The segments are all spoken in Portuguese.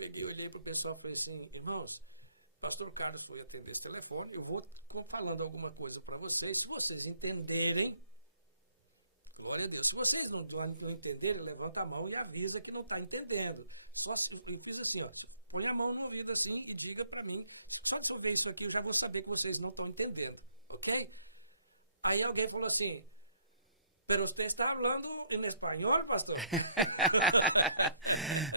peguei, olhei pro pessoal e falei assim, irmãos, pastor Carlos foi atender esse telefone, eu vou falando alguma coisa para vocês, se vocês entenderem, glória a Deus. Se vocês não entenderem, levanta a mão e avisa que não está entendendo. Eu fiz assim, ó, põe a mão no ouvido assim e diga para mim, só de eu ver isso aqui eu já vou saber que vocês não estão entendendo, ok? Aí alguém falou assim, pero usted está hablando em espanhol, pastor?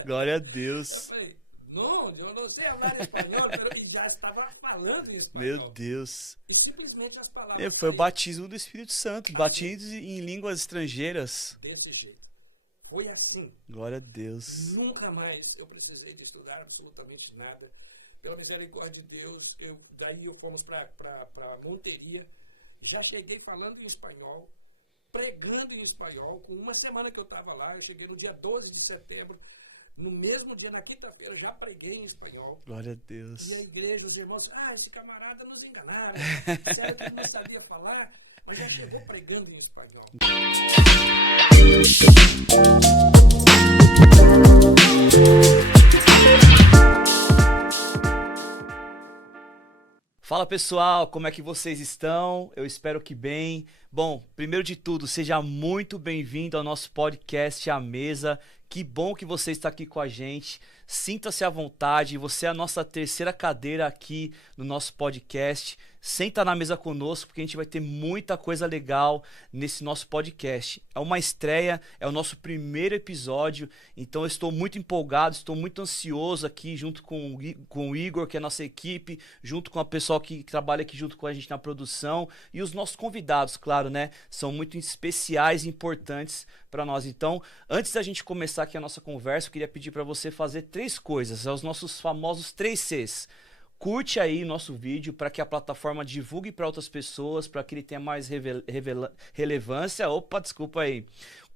Glória a Deus. Eu falei, não, eu não sei falar espanhol, e já estava falando em espanhol. Meu Deus. E simplesmente as palavras Foi o saíram. batismo do Espírito Santo, Assim, batismo em línguas estrangeiras. Desse jeito. Foi assim. Glória a Deus. Nunca mais eu precisei de estudar absolutamente nada. Pela misericórdia de Deus, daí fomos para Monteria. Já cheguei falando em espanhol, pregando em espanhol. Com uma semana que eu estava lá, eu cheguei no dia 12 de setembro. No mesmo dia, na quinta-feira, já preguei em espanhol. Glória a Deus. E a igreja, os irmãos, esse camarada nos enganaram. Disseram que ele não sabia falar, mas já chegou pregando em espanhol. Fala pessoal, como é que vocês estão? Eu espero que bem. Bom, primeiro de tudo, seja muito bem-vindo ao nosso podcast A Mesa. Que bom que você está aqui com a gente. Sinta-se à vontade, você é a nossa terceira cadeira aqui no nosso podcast. Senta na mesa conosco porque a gente vai ter muita coisa legal nesse nosso podcast. É uma estreia, é o nosso primeiro episódio, então eu estou muito empolgado, estou muito ansioso aqui junto com o Igor, que é a nossa equipe, junto com a pessoal que trabalha aqui junto com a gente na produção e os nossos convidados, claro, né? São muito especiais e importantes para nós. Então, antes da gente começar aqui a nossa conversa, eu queria pedir para você fazer 3 coisas, os nossos famosos 3 Cs. Curte aí nosso vídeo para que a plataforma divulgue para outras pessoas, para que ele tenha mais relevância. Opa, desculpa aí.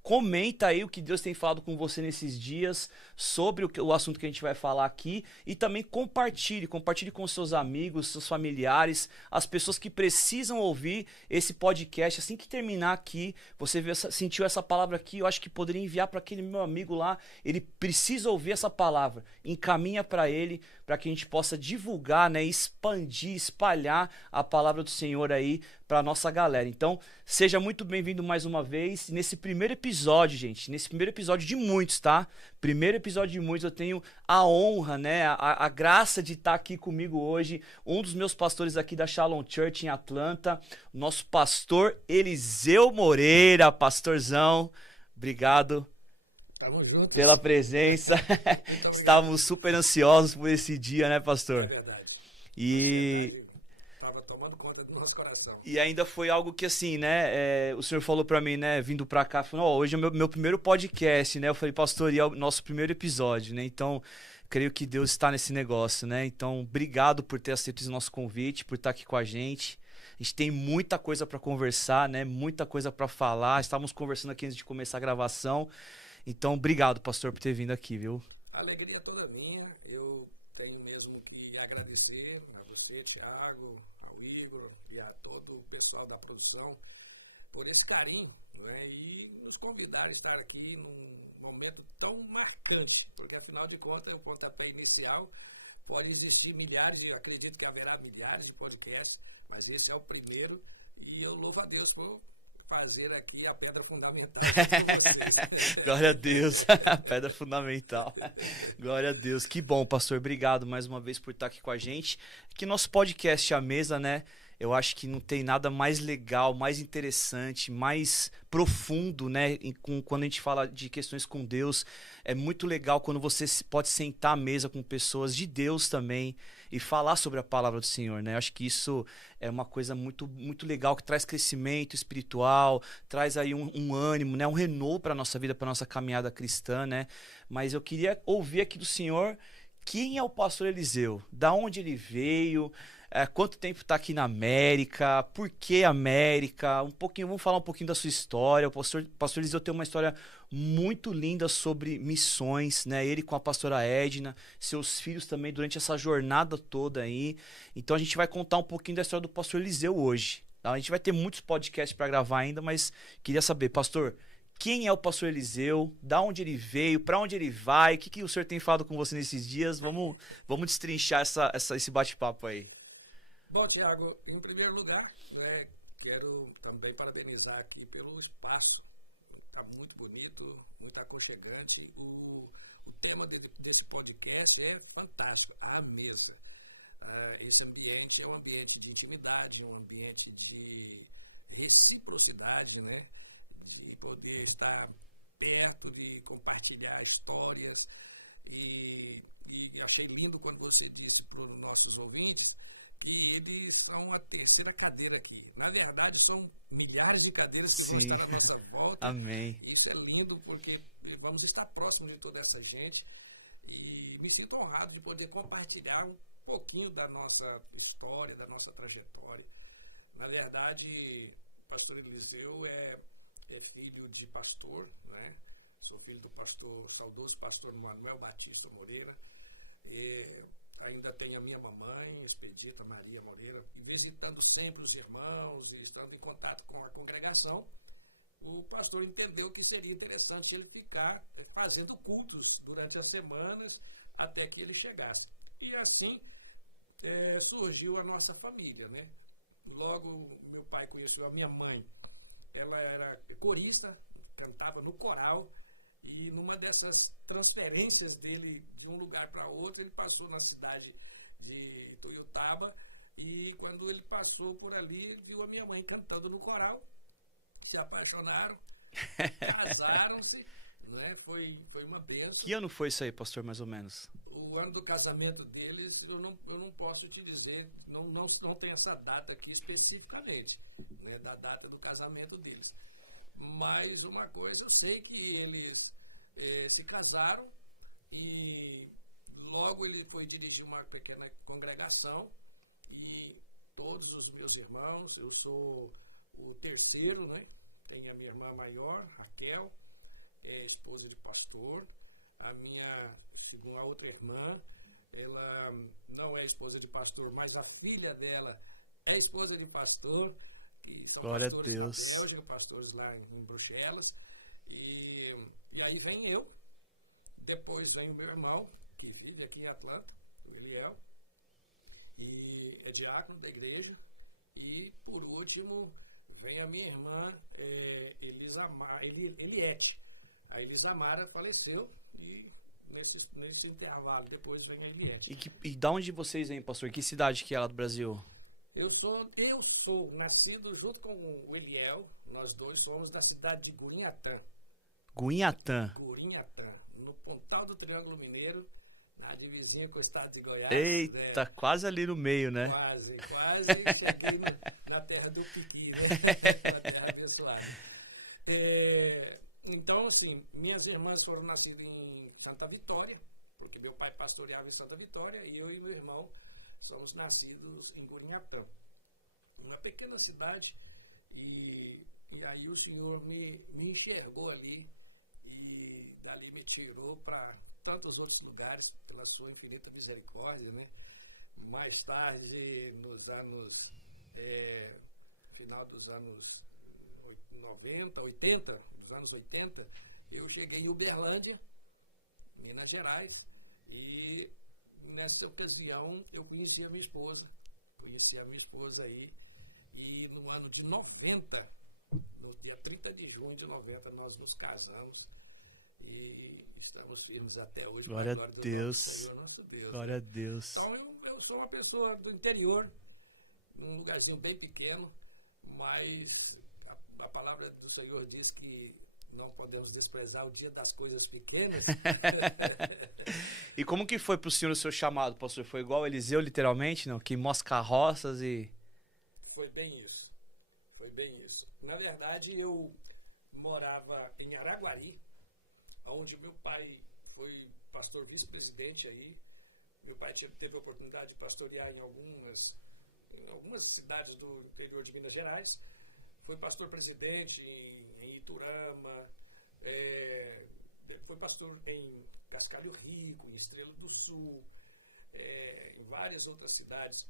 Comenta aí o que Deus tem falado com você nesses dias sobre o assunto que a gente vai falar aqui e também compartilhe com seus amigos, seus familiares, as pessoas que precisam ouvir esse podcast. Assim que terminar aqui, você sentiu essa palavra aqui, eu acho que poderia enviar para aquele meu amigo lá, ele precisa ouvir essa palavra, encaminha para ele, para que a gente possa divulgar, né, expandir, espalhar a palavra do Senhor aí para nossa galera. Então, seja muito bem-vindo mais uma vez. Nesse primeiro episódio, gente, nesse primeiro episódio de muitos, tá? Primeiro episódio de muitos, eu tenho a honra, né, a graça de estar aqui comigo hoje, um dos meus pastores aqui da Shalom Church em Atlanta, o nosso pastor Eliseu Moreira, pastorzão, obrigado. Tamo juntos. Pela presença. Muito obrigado. Estávamos super ansiosos por esse dia, né, pastor? É verdade. A ansiedade estava tomando conta do nosso coração. E ainda foi algo que, assim, né, o senhor falou pra mim, né, vindo pra cá, falou, hoje é meu primeiro podcast, né, eu falei, pastor, e é o nosso primeiro episódio, né, então, creio que Deus está nesse negócio, né, então, obrigado por ter aceito esse nosso convite, por estar aqui com a gente tem muita coisa pra conversar, né, muita coisa pra falar, estávamos conversando aqui antes de começar a gravação, então, obrigado, pastor, por ter vindo aqui, viu? A alegria toda minha, eu tenho mesmo que agradecer a você, Thiago, ao Igor e a todo o pessoal da produção por esse carinho, né? E nos convidar a estar aqui num momento tão marcante, porque afinal de contas o pontapé inicial pode existir milhares, e acredito que haverá milhares de podcasts, mas esse é o primeiro e eu louvo a Deus por fazer aqui a pedra fundamental junto com vocês. Glória a Deus, a pedra fundamental. Glória a Deus. Que bom, pastor. Obrigado mais uma vez por estar aqui com a gente. Que nosso podcast A Mesa, né? Eu acho que não tem nada mais legal, mais interessante, mais profundo, né? Quando a gente fala de questões com Deus. É muito legal quando você pode sentar à mesa com pessoas de Deus também e falar sobre a palavra do Senhor, né? Eu acho que isso é uma coisa muito, muito legal, que traz crescimento espiritual, traz aí um ânimo, né? Um renovo para a nossa vida, para a nossa caminhada cristã, né? Mas eu queria ouvir aqui do Senhor, quem é o pastor Eliseu? Da onde ele veio? Quanto tempo está aqui na América? Por que América? Vamos falar um pouquinho da sua história. O pastor Eliseu tem uma história muito linda sobre missões, né? Ele com a pastora Edna, seus filhos também durante essa jornada toda aí. Então a gente vai contar um pouquinho da história do pastor Eliseu hoje. Tá? A gente vai ter muitos podcasts para gravar ainda, mas queria saber, pastor, Quem é o pastor Eliseu? Da onde ele veio? Para onde ele vai? O que o senhor tem falado com você nesses dias? Vamos destrinchar esse bate-papo aí. Bom, Tiago, em primeiro lugar, né, quero também parabenizar aqui pelo espaço. Está muito bonito, muito aconchegante. O tema desse podcast é fantástico, a mesa. Esse ambiente é um ambiente de intimidade, um ambiente de reciprocidade, né? De poder estar perto, de compartilhar histórias. E achei lindo quando você disse para os nossos ouvintes que eles são a terceira cadeira aqui. Na verdade, são milhares de cadeiras que vão estar à nossa volta. Amém. Isso é lindo porque vamos estar próximo de toda essa gente. E me sinto honrado de poder compartilhar um pouquinho da nossa história, da nossa trajetória. Na verdade, o pastor Eliseu é filho de pastor, né? Sou filho do saudoso pastor Manuel Batista Moreira. Ainda tenho a minha mamãe, Expedita Maria Moreira. E visitando sempre os irmãos e estando em contato com a congregação, o pastor entendeu que seria interessante ele ficar fazendo cultos durante as semanas até que ele chegasse. E assim surgiu a nossa família, né? Logo, meu pai conheceu a minha mãe. Ela era corista, cantava no coral. E numa dessas transferências dele de um lugar para outro, ele passou na cidade de Ituiutaba. E quando ele passou por ali, ele viu a minha mãe cantando no coral. Se apaixonaram, casaram-se, né? Foi uma bênção. Que ano foi isso aí, pastor, mais ou menos? O ano do casamento deles, eu não posso te dizer, não tem essa data aqui especificamente, né? Da data do casamento deles. Mas uma coisa, eu sei que eles se casaram e logo ele foi dirigir uma pequena congregação e todos os meus irmãos, eu sou o terceiro, né? Tem a minha irmã maior, Raquel, esposa de pastor. A outra irmã, ela não é esposa de pastor, mas a filha dela é esposa de pastor, que são Glória pastores na Bélgica, pastores lá em Bruxelas. E aí vem eu, depois vem o meu irmão, que vive aqui em Atlanta, o Eliel, e é diácono da igreja. E, por último, vem a minha irmã Eliette. A Elisamara faleceu e nesse intervalo, depois vem a Eliette. E da onde vocês vêm, pastor? Que cidade que é lá do Brasil? Eu sou nascido junto com o Eliel, nós dois somos da cidade de Gurinhatã. Gurinhatã, no Pontal do Triângulo Mineiro, na divisinha com o estado de Goiás. Eita, quase ali no meio, né? Quase. Cheguei na terra do Piqui, né? Na terra abençoada. Então, assim, minhas irmãs foram nascidas em Santa Vitória, porque meu pai pastoreava em Santa Vitória, e eu e meu irmão somos nascidos em Gurinhatã, uma pequena cidade, e aí o Senhor me enxergou ali e dali me tirou para tantos outros lugares pela sua infinita misericórdia, né? Mais tarde, final dos anos 90, 80, dos anos 80, eu cheguei em Uberlândia, Minas Gerais, e nessa ocasião eu conheci a minha esposa aí, e no ano de 90, no dia 30 de junho de 90, nós nos casamos e estamos firmes até hoje, para a glória do nome do Senhor nosso Deus. Glória né? a Deus. Então eu sou uma pessoa do interior, num lugarzinho bem pequeno, mas a palavra do Senhor diz que não podemos desprezar o dia das coisas pequenas. E como que foi pro senhor o seu chamado, pastor? Foi igual Eliseu, literalmente, não? Que mosca carroças e... Foi bem isso. Na verdade, eu morava em Araguari, onde meu pai foi pastor vice-presidente aí. Meu pai teve a oportunidade de pastorear em algumas cidades do interior de Minas Gerais. Foi pastor-presidente em Iturama, foi pastor em Cascalho Rico, em Estrela do Sul, em várias outras cidades.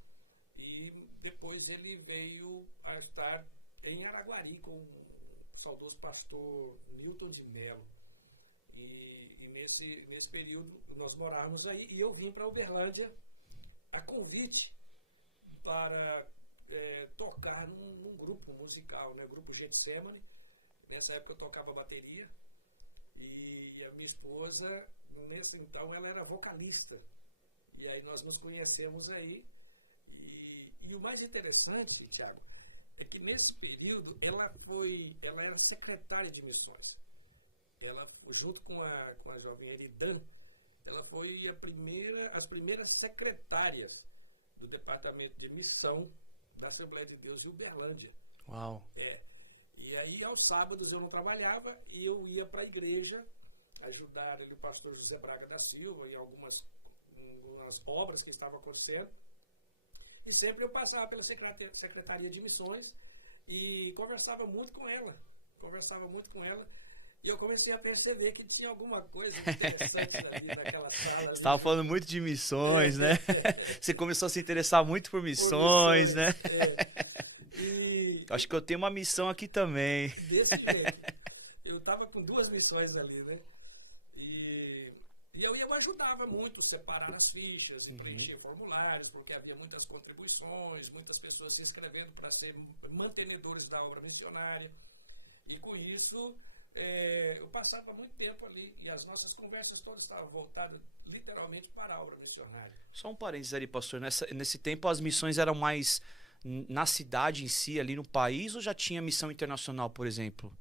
E depois ele veio a estar em Araguari com saudoso pastor Newton de Mello. E nesse período nós morávamos aí e eu vim para Uberlândia a convite para tocar num grupo musical, né? Grupo Getsemane. Nessa época eu tocava bateria e a minha esposa, então, ela era vocalista. E aí nós nos conhecemos aí. E o mais interessante, Tiago, é que nesse período ela era secretária de missões. Ela, junto com a jovem Eridan, ela foi as primeiras secretárias do Departamento de Missão da Assembleia de Deus em Uberlândia. Uau! E aí, aos sábados, eu não trabalhava e eu ia para a igreja ajudar ali o pastor José Braga da Silva em algumas obras que estavam acontecendo. E sempre eu passava pela Secretaria de Missões e conversava muito com ela. E eu comecei a perceber que tinha alguma coisa interessante ali naquela sala. Você estava falando muito de missões, né? Você começou a se interessar muito por missões, né? E acho que eu tenho uma missão aqui também. Desse jeito. Eu estava com 2 missões ali, né? E eu ajudava muito a separar as fichas e preencher formulários, porque havia muitas contribuições, muitas pessoas se inscrevendo para ser mantenedores da obra missionária. E com isso, eu passava muito tempo ali e as nossas conversas todas estavam voltadas literalmente para a obra missionária. Só um parênteses ali, pastor. Nesse tempo as missões eram mais na cidade em si, ali no país, ou já tinha missão internacional, por exemplo?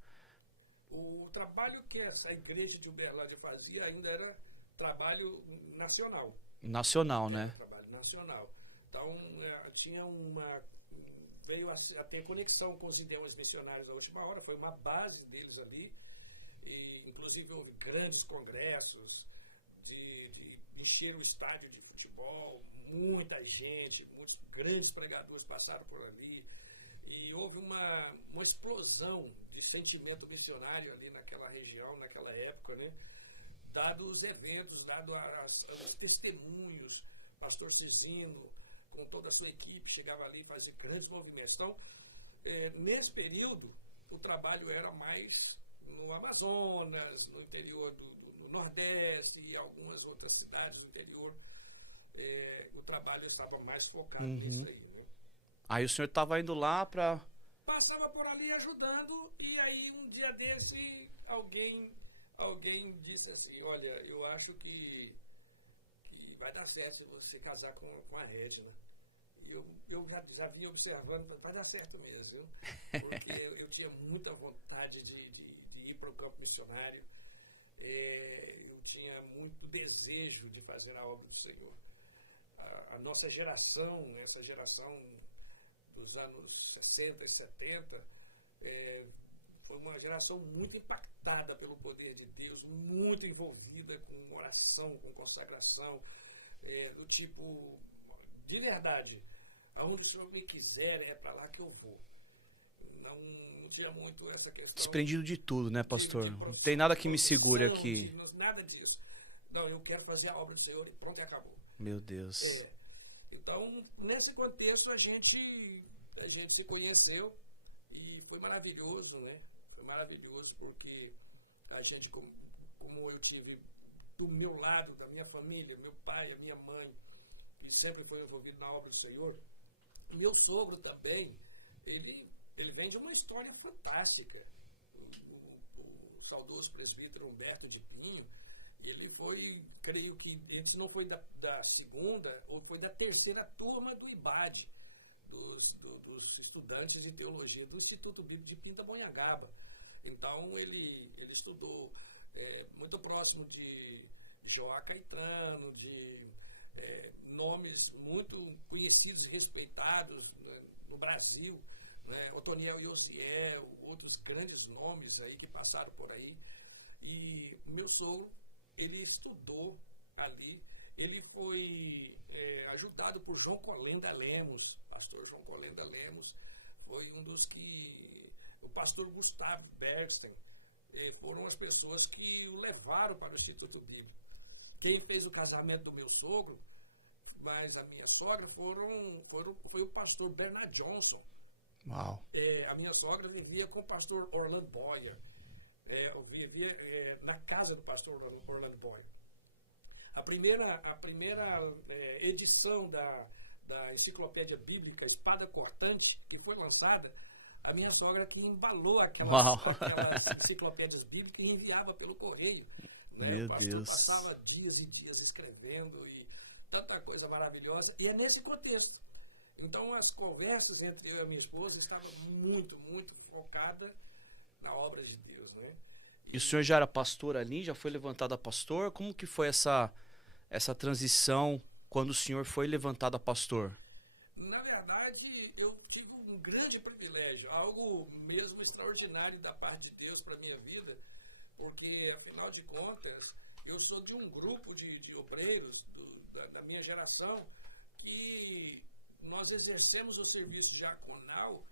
O trabalho que essa igreja de Uberlândia fazia ainda era trabalho nacional. Nacional, né? Era trabalho nacional. Então, veio a ter conexão com os ideias missionários à última hora, foi uma base deles ali, e inclusive houve grandes congressos de encher o estádio de futebol, muita gente, muitos grandes pregadores passaram por ali, e houve uma explosão de sentimento missionário ali naquela região, naquela época, né? Dado os eventos, dado os testemunhos, pastor Cisino, com toda a sua equipe, chegava ali e fazia grandes movimentos. Então, nesse período, o trabalho era mais no Amazonas, no interior do Nordeste e algumas outras cidades do interior. O trabalho estava mais focado nisso aí, né? Aí o senhor estava indo lá para... Passava por ali ajudando, e aí um dia desse alguém disse assim, olha, eu acho que vai dar certo se você casar com a Edna. E eu já vinha observando, vai dar certo mesmo, viu? Porque eu tinha muita vontade de ir para o campo missionário, eu tinha muito desejo de fazer a obra do Senhor. A nossa geração, essa geração dos anos 60 e 70, foi uma geração muito impactada pelo poder de Deus, muito envolvida com oração, com consagração, do tipo, de verdade, aonde o Senhor me quiser, é para lá que eu vou. Não tinha muito essa questão... Desprendido de tudo, né, pastor? De não tem nada que me segure aqui. Nada disso. Não, eu quero fazer a obra do Senhor e pronto, e acabou. Meu Deus. Então, nesse contexto, a gente se conheceu e foi maravilhoso, né? Foi maravilhoso porque a gente, como eu tive do meu lado, da minha família, meu pai, a minha mãe, que sempre foi envolvido na obra do Senhor, meu sogro também, ele vem de uma história fantástica. O saudoso presbítero Humberto de Pinho, ele foi, creio que, se não foi da segunda, ou foi da terceira turma do IBAD, dos estudantes de teologia do Instituto Bíblico de Pindamonhangaba. Então, ele estudou muito próximo de Joá Caetano, de nomes muito conhecidos e respeitados no Brasil, né? Otoniel Iosiel, outros grandes nomes aí que passaram por aí. E o meu sogro, ele estudou ali, ele foi ajudado por João Colenda Lemos, pastor João Colenda Lemos, foi um dos que... O pastor Gustavo Bergsten, foram as pessoas que o levaram para o Instituto Bíblico. Quem fez o casamento do meu sogro, mas a minha sogra, foi o pastor Bernard Johnson. Uau. A minha sogra vivia com o pastor Orlando Boyer. Eu vivia na casa do pastor Orlando Boyer. A primeira edição da enciclopédia bíblica Espada Cortante, que foi lançada, a minha sogra que embalou aquelas enciclopédias bíblicas e enviava pelo correio. Né? O pastor passava dias e dias escrevendo e tanta coisa maravilhosa. E é nesse contexto. Então, as conversas entre eu e a minha esposa estavam muito, muito focadas na obra de Deus. Né? E o senhor já era pastor ali? Já foi levantado a pastor? Como que foi essa transição quando o senhor foi levantado a pastor? Na verdade, eu tive um grande privilégio, algo mesmo extraordinário da parte de Deus para a minha vida, porque, afinal de contas, eu sou de um grupo de obreiros da minha geração que nós exercemos o serviço diaconal,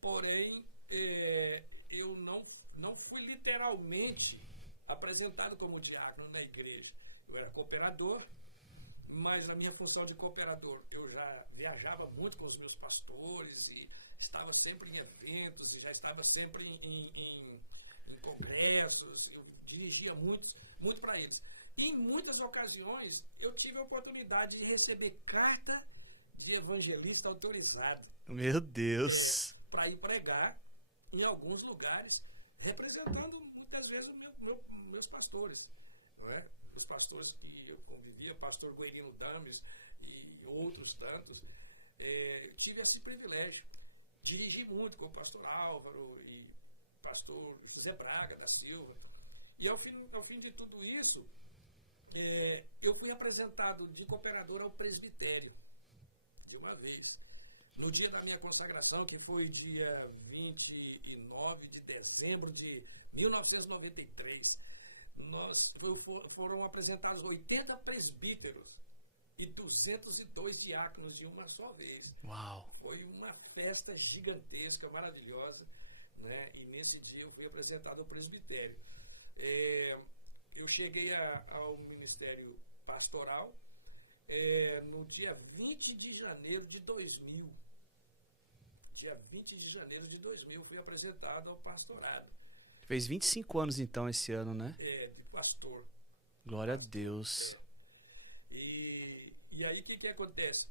porém, eu não fui literalmente apresentado como diácono na igreja. Eu era cooperador, mas na minha função de cooperador eu já viajava muito com os meus pastores e estava sempre em eventos e já estava sempre em congressos, eu dirigia muito para eles. E em muitas ocasiões eu tive a oportunidade de receber carta de evangelista autorizado. Meu Deus! Para ir pregar em alguns lugares, representando muitas vezes meus pastores, não é? Os pastores que eu convivia, pastor Guerino Dames e outros tantos, tive esse privilégio. Dirigi muito com o pastor Álvaro e pastor José Braga da Silva. E ao fim de tudo isso, eu fui apresentado de cooperador ao presbitério, de uma vez. No dia da minha consagração, que foi dia 29 de dezembro de 1993, foram apresentados 80 presbíteros e 202 diáconos de uma só vez. Uau. Foi uma festa gigantesca, maravilhosa, né? E nesse dia eu fui apresentado ao presbitério. Eu cheguei ao ministério pastoral no dia 20 de janeiro de 2000. Dia 20 de janeiro de 2000 fui apresentado ao pastorado. Fez 25 anos então esse ano, né? De pastor. Glória a Deus. E aí o que acontece?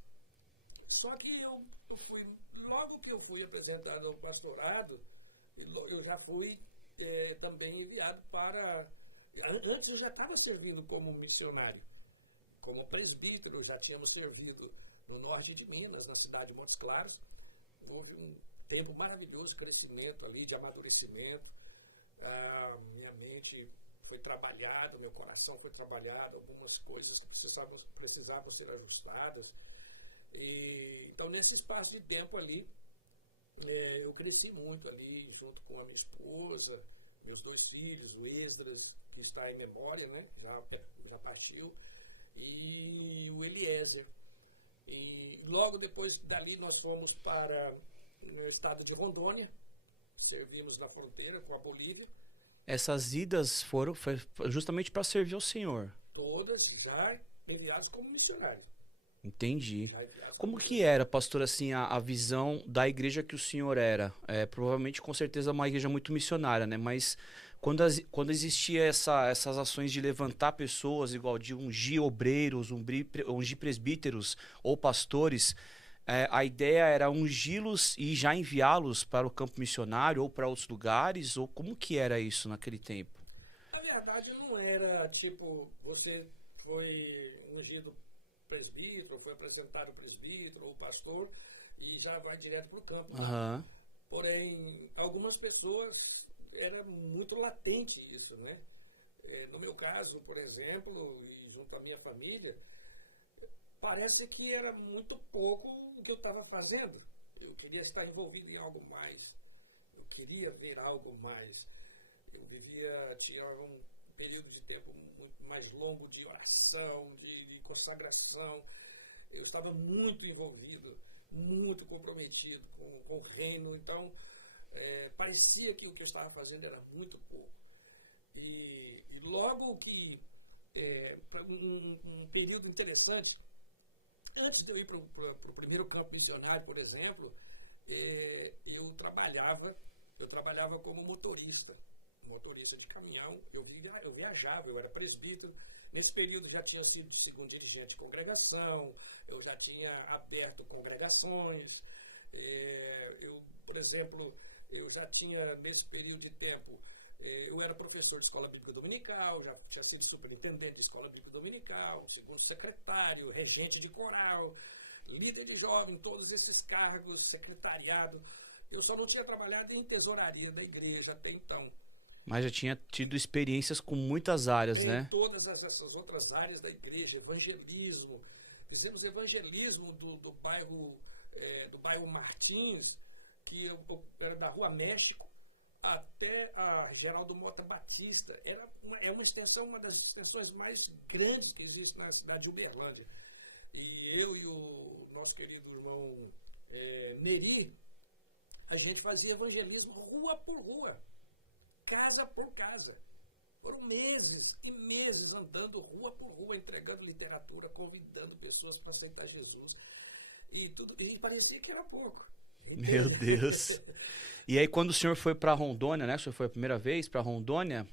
Só que eu fui, logo que eu fui apresentado ao pastorado, eu já fui também enviado para... Antes eu já estava servindo como missionário, como presbítero, já tínhamos servido no norte de Minas, na cidade de Montes Claros. Houve um tempo maravilhoso, crescimento ali, de amadurecimento. Minha mente foi trabalhada, meu coração foi trabalhado, algumas coisas que precisavam ser ajustadas. Então, nesse espaço de tempo ali, eu cresci muito ali, junto com a minha esposa, meus 2 filhos, o Esdras, que está em memória, né? Já partiu, e o Eliezer. E logo depois dali nós fomos para o estado de Rondônia, servimos na fronteira com a Bolívia. Essas idas foi justamente para servir ao Senhor. Todas já enviadas como missionários. Entendi. Já enviados como que era, pastor, assim, a visão da igreja que o senhor era? Provavelmente, com certeza, uma igreja muito missionária, né? Mas quando existia essas ações de levantar pessoas, igual de ungir obreiros, ungir presbíteros ou pastores, a ideia era ungí-los e já enviá-los para o campo missionário ou para outros lugares? Ou como que era isso naquele tempo? Na verdade, não era tipo, você foi ungido presbítero, foi apresentado presbítero ou pastor e já vai direto para o campo, não. Uhum. Porém, algumas pessoas, era muito latente isso, né? No meu caso, por exemplo, e junto à minha família, parece que era muito pouco o que eu estava fazendo. Eu queria estar envolvido em algo mais. Eu queria ver algo mais. Eu tinha um período de tempo muito mais longo de oração, de consagração. Eu estava muito envolvido, muito comprometido com o reino. Então, parecia que o que eu estava fazendo era muito pouco. E logo que... um período interessante... Antes de eu ir para o primeiro campo missionário, por exemplo, eu trabalhava como motorista de caminhão. Eu viajava, eu era presbítero. Nesse período já tinha sido segundo dirigente de congregação, eu já tinha aberto congregações. Por exemplo, eu já tinha, nesse período de tempo, eu era professor de escola bíblica dominical, já tinha sido superintendente de escola bíblica dominical, segundo secretário, regente de coral, líder de jovem, todos esses cargos, secretariado. Eu só não tinha trabalhado em tesouraria da igreja até então. Mas já tinha tido experiências com muitas áreas, né? Em todas essas outras áreas da igreja, evangelismo. Fizemos evangelismo do bairro Martins, que eu era da Rua México, até a Geraldo Mota Batista. Uma das extensões mais grandes que existe na cidade de Uberlândia. E eu e o nosso querido irmão Neri, a gente fazia evangelismo rua por rua, casa por casa. Foram meses e meses andando rua por rua, entregando literatura, convidando pessoas para aceitar Jesus. E parecia que era pouco. Entende? Meu Deus. E aí, quando o senhor foi para Rondônia, né? O senhor foi a primeira vez para Rondônia,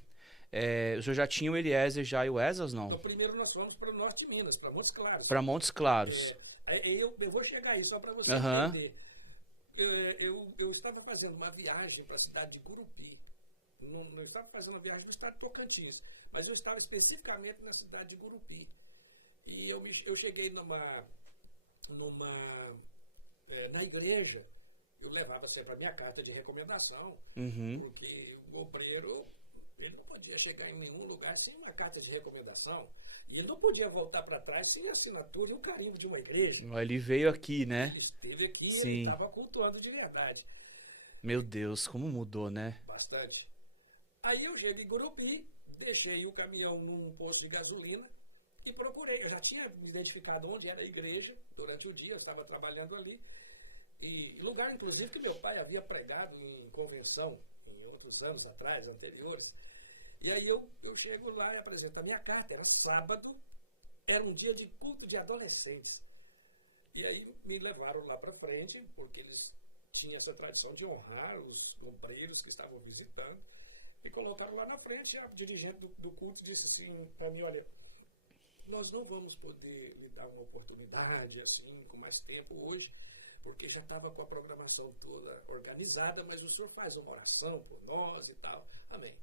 o senhor já tinha o Eliezer e o Esas, não? Então, primeiro nós fomos para o norte de Minas, para Montes Claros. Para Montes Claros. Eu vou chegar aí só para você entender. Eu estava fazendo uma viagem para a cidade de Gurupi. Não estava fazendo uma viagem no estado de Tocantins, mas eu estava especificamente na cidade de Gurupi. E eu cheguei na igreja. Eu levava sempre a minha carta de recomendação, porque o obreiro, ele não podia chegar em nenhum lugar sem uma carta de recomendação. E ele não podia voltar para trás sem a assinatura e o carimbo de uma igreja. Ele veio aqui, né? Ele esteve aqui, ele estava cultuando de verdade. Meu Deus, como mudou, né? Bastante. Aí eu cheguei em Gurupi, deixei o caminhão num posto de gasolina e procurei. Eu já tinha identificado onde era a igreja durante o dia, eu estava trabalhando ali. E lugar, inclusive, que meu pai havia pregado em convenção em outros anos atrás, anteriores. E aí eu chego lá e apresento a minha carta. Era sábado, era um dia de culto de adolescentes. E aí me levaram lá para frente, porque eles tinham essa tradição de honrar os obreiros que estavam visitando. Me colocaram lá na frente e a dirigente do culto disse assim para mim, olha, nós não vamos poder lhe dar uma oportunidade assim, com mais tempo hoje, porque já estava com a programação toda organizada, mas o senhor faz uma oração por nós e tal. Amém.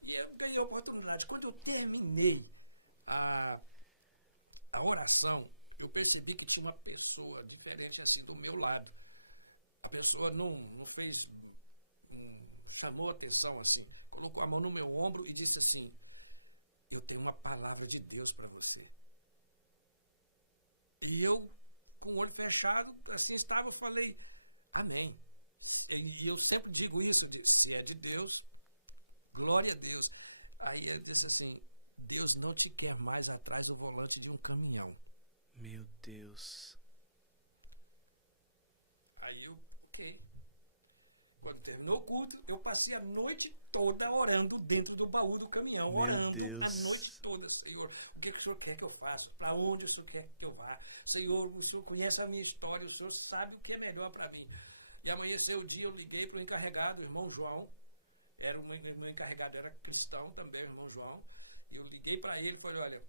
E eu ganhei a oportunidade. Quando eu terminei a oração, eu percebi que tinha uma pessoa diferente assim do meu lado. A pessoa não fez... chamou atenção assim, colocou a mão no meu ombro e disse assim, eu tenho uma palavra de Deus para você. E eu, com o olho fechado, assim estava, eu falei, amém. E eu sempre digo isso, eu disse, se é de Deus, glória a Deus. Aí ele disse assim, Deus não te quer mais atrás do volante de um caminhão. Meu Deus. Aí eu, ok. Quando terminou o culto, eu passei a noite toda orando dentro do baú do caminhão, orando a noite toda. Senhor, o que o Senhor quer que eu faça? Para onde o Senhor quer que eu vá? Senhor, o Senhor conhece a minha história, o Senhor sabe o que é melhor para mim. E amanheceu o dia, eu liguei para o encarregado, o irmão João. O meu encarregado era cristão também, o irmão João. E eu liguei para ele e falei, olha,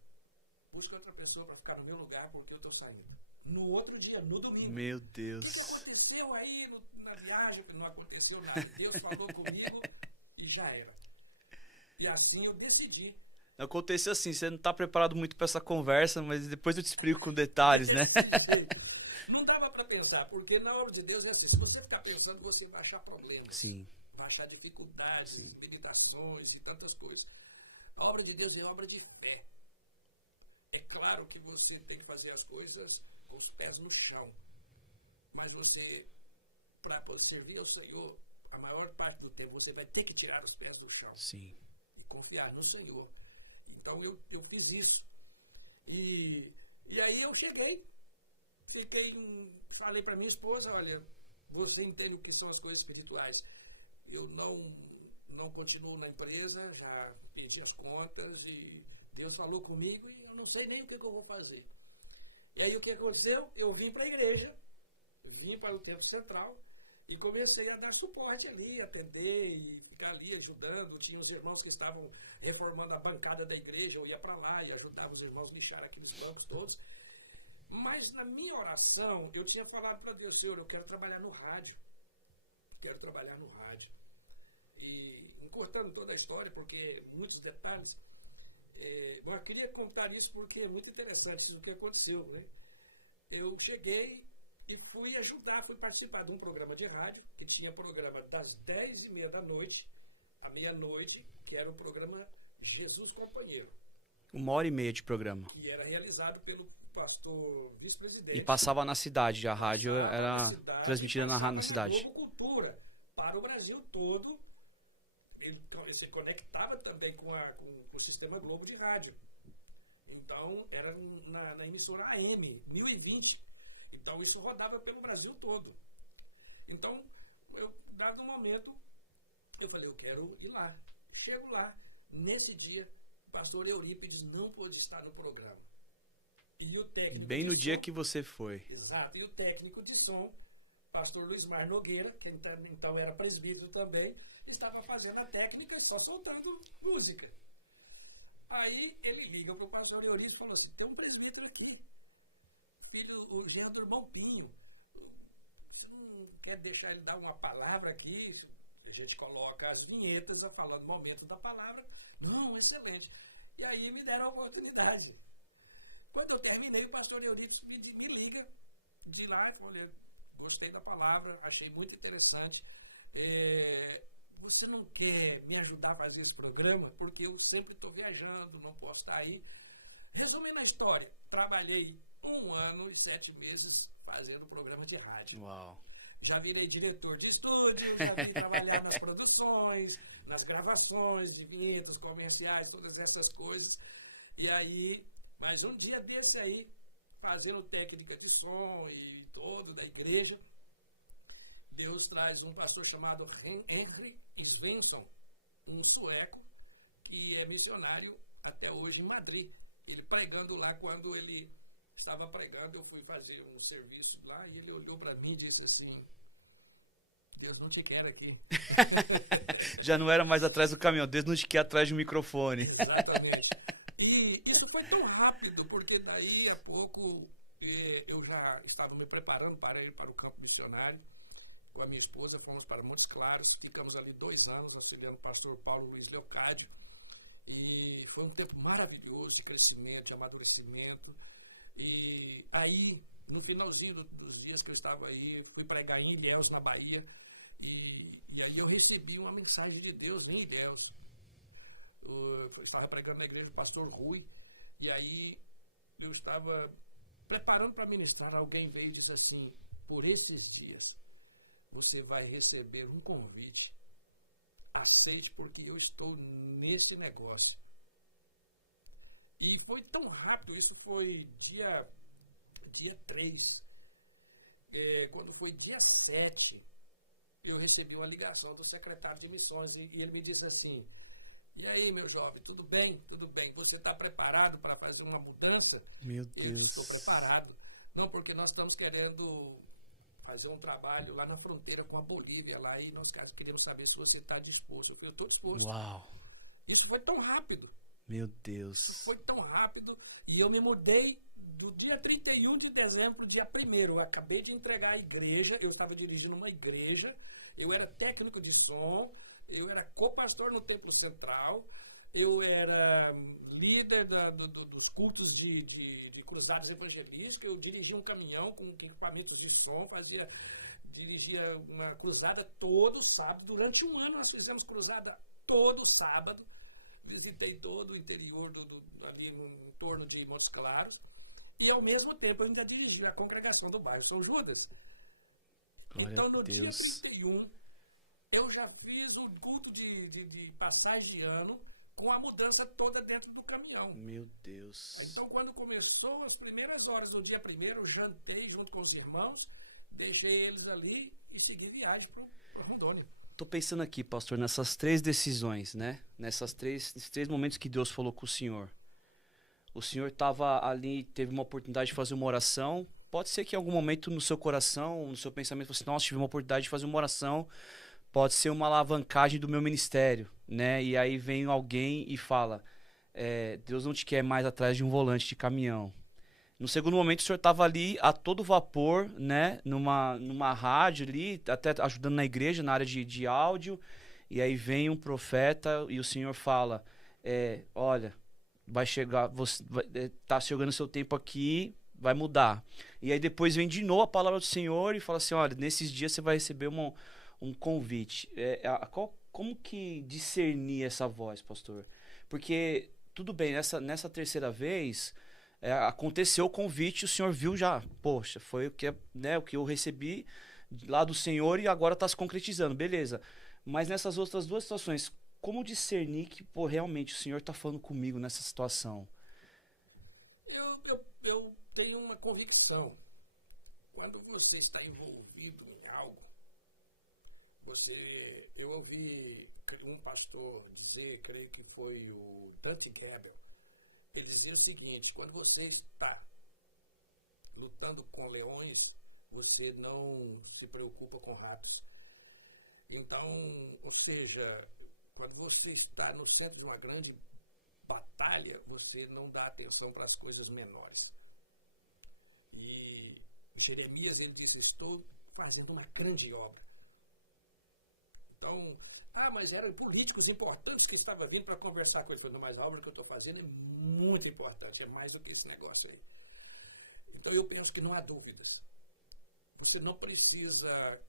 busca outra pessoa para ficar no meu lugar porque eu estou saindo. No outro dia, no domingo. Meu Deus. O que aconteceu aí na viagem? Não aconteceu nada. Deus falou comigo e já era. E assim eu decidi. Aconteceu assim, você não está preparado muito para essa conversa, mas depois eu te explico com detalhes, Desse né? jeito. Não dava para pensar, porque na obra de Deus é assim, se você ficar pensando, você vai achar problemas. Sim. Vai achar dificuldades, limitações e tantas coisas. A obra de Deus é obra de fé. É claro que você tem que fazer as coisas com os pés no chão. Mas você, para servir ao Senhor, a maior parte do tempo, você vai ter que tirar os pés do chão. Sim. E confiar no Senhor. Então eu fiz isso. E aí eu cheguei, falei para minha esposa, olha, você entende o que são as coisas espirituais. Eu não continuo na empresa, já pedi as contas e Deus falou comigo e eu não sei nem o que eu vou fazer. E aí o que aconteceu? Eu vim para a igreja, vim para o Templo Central E comecei a dar suporte ali, atender e ficar ali ajudando. Tinha os irmãos que estavam reformando a bancada da igreja, eu ia para lá e ajudava os irmãos a lixar aqueles bancos todos. Mas na minha oração, eu tinha falado para Deus, Senhor, eu quero trabalhar no rádio. Quero trabalhar no rádio. E encurtando toda a história, porque muitos detalhes, bom, eu queria contar isso porque é muito interessante isso que aconteceu, né? Eu cheguei e fui participar de um programa de rádio, que tinha programa das 10h30 da noite à meia-noite, que era o programa Jesus Companheiro. 1h30 de programa. Que era realizado pelo pastor vice-presidente. E passava na cidade, a rádio era passava na cidade e passava na cidade. Globo Cultura, para o Brasil todo. Ele se conectava também com o sistema Globo de rádio. Então, era na emissora AM, 1020. Então, isso rodava pelo Brasil todo. Então, dado um momento, eu falei, eu quero ir lá. Chego lá, nesse dia, o pastor Eurípides não pôde estar no programa. E o técnico de som... Bem no dia que você foi. Exato, e o técnico de som, pastor Luizmar Nogueira, que então era presbítero também, estava fazendo a técnica e só soltando música. Aí ele liga para o pastor Eurípides e falou assim, tem um presbítero aqui, o genro do irmão Pinho, você não quer deixar ele dar uma palavra aqui? A gente coloca as vinhetas falando o momento da palavra. Não, excelente. E aí me deram a oportunidade. Quando eu terminei, o pastor Eurípides me liga de lá e falou, gostei da palavra, achei muito interessante. Você não quer me ajudar a fazer esse programa? Porque eu sempre estou viajando, não posso estar aí. Resumindo a história, trabalhei 1 ano e 7 meses fazendo programa de rádio. Uau. Já virei diretor de estúdio, já vim trabalhar nas produções, nas gravações de vinhetas comerciais, todas essas coisas. E aí, mas um dia desse aí, fazendo técnica de som e todo da igreja, Deus traz um pastor chamado Henry Svensson, um sueco, que é missionário até hoje em Madrid. Ele pregando lá, quando ele estava pregando, eu fui fazer um serviço lá e ele olhou para mim e disse assim, Deus não te quer aqui. Já não era mais atrás do caminhão, Deus não te quer atrás do microfone. Exatamente. E isso foi tão rápido, porque daí a pouco eu já estava me preparando para ir para o campo missionário. Com a minha esposa, fomos para Montes Claros, ficamos ali 2 anos auxiliando o pastor Paulo Luiz Leocádio. E foi um tempo maravilhoso de crescimento, de amadurecimento. E aí, no finalzinho dos dias que eu estava aí, fui pregar em Ilhéus, na Bahia, e aí eu recebi uma mensagem de Deus em Ilhéus. Eu estava pregando na igreja do pastor Rui, e aí eu estava preparando para ministrar, alguém veio e disse assim, por esses dias você vai receber um convite, aceite porque eu estou nesse negócio. E foi tão rápido, isso foi dia 3. Quando foi dia 7, eu recebi uma ligação do secretário de missões e ele me disse assim, e aí, meu jovem, tudo bem? Tudo bem. Você está preparado para fazer uma mudança? Eu disse, estou preparado. Não, porque nós estamos querendo fazer um trabalho lá na fronteira com a Bolívia, lá, e nós queríamos saber se você está disposto. Eu falei, eu estou disposto. Uau. Isso foi tão rápido. Meu Deus. Isso foi tão rápido e eu me mudei do dia 31 de dezembro, dia 1º. Eu acabei de entregar a igreja, eu estava dirigindo uma igreja, eu era técnico de som, eu era copastor no Templo Central, eu era líder dos cultos de cruzadas evangelísticas, eu dirigia um caminhão com equipamentos de som, dirigia uma cruzada todo sábado. Durante 1 ano nós fizemos cruzada todo sábado. Visitei todo o interior ali no entorno de Montes Claros e, ao mesmo tempo, eu ainda dirigi a congregação do bairro São Judas. Então, no dia 31, eu já fiz o culto de passagem de ano com a mudança toda dentro do caminhão. Meu Deus. Então, quando começou as primeiras horas do dia 1º, eu jantei junto com os irmãos, deixei eles ali e segui viagem para Rondônia. Tô pensando aqui, pastor, nessas 3 decisões, né? Nesses três momentos que Deus falou com o senhor. o senhor estava ali, teve uma oportunidade de fazer uma oração. Pode ser que em algum momento no seu coração, no seu pensamento, você, nossa, tive uma oportunidade de fazer uma oração, pode ser uma alavancagem do meu ministério, né? E aí vem alguém e fala, Deus não te quer mais atrás de um volante de caminhão. No segundo momento, o senhor estava ali a todo vapor, né? Numa rádio ali, até ajudando na igreja, na área de áudio. E aí vem um profeta e o senhor fala, olha, vai chegar, tá chegando o seu tempo aqui, vai mudar. E aí depois vem de novo a palavra do Senhor e fala assim, olha, nesses dias você vai receber um convite. Como que discernir essa voz, pastor? Porque, tudo bem, nessa terceira vez, aconteceu o convite, o Senhor viu já, poxa, foi o que, né, o que eu recebi lá do Senhor e agora está se concretizando, beleza. Mas nessas outras duas situações, como discernir que, pô, realmente o Senhor está falando comigo nessa situação? Eu tenho uma convicção. Quando você está envolvido em algo, eu ouvi um pastor dizer, creio que foi o Dante Gebel, ele dizia o seguinte, quando você está lutando com leões, você não se preocupa com ratos. Então, ou seja, quando você está no centro de uma grande batalha, você não dá atenção para as coisas menores. E Jeremias, ele disse, estou fazendo uma grande obra. Então, mas eram políticos importantes que estavam vindo para conversar com ele. Ele falou, não, mas a obra que eu estou fazendo é muito importante, é mais do que esse negócio aí. Então, eu penso que não há dúvidas. Você não precisa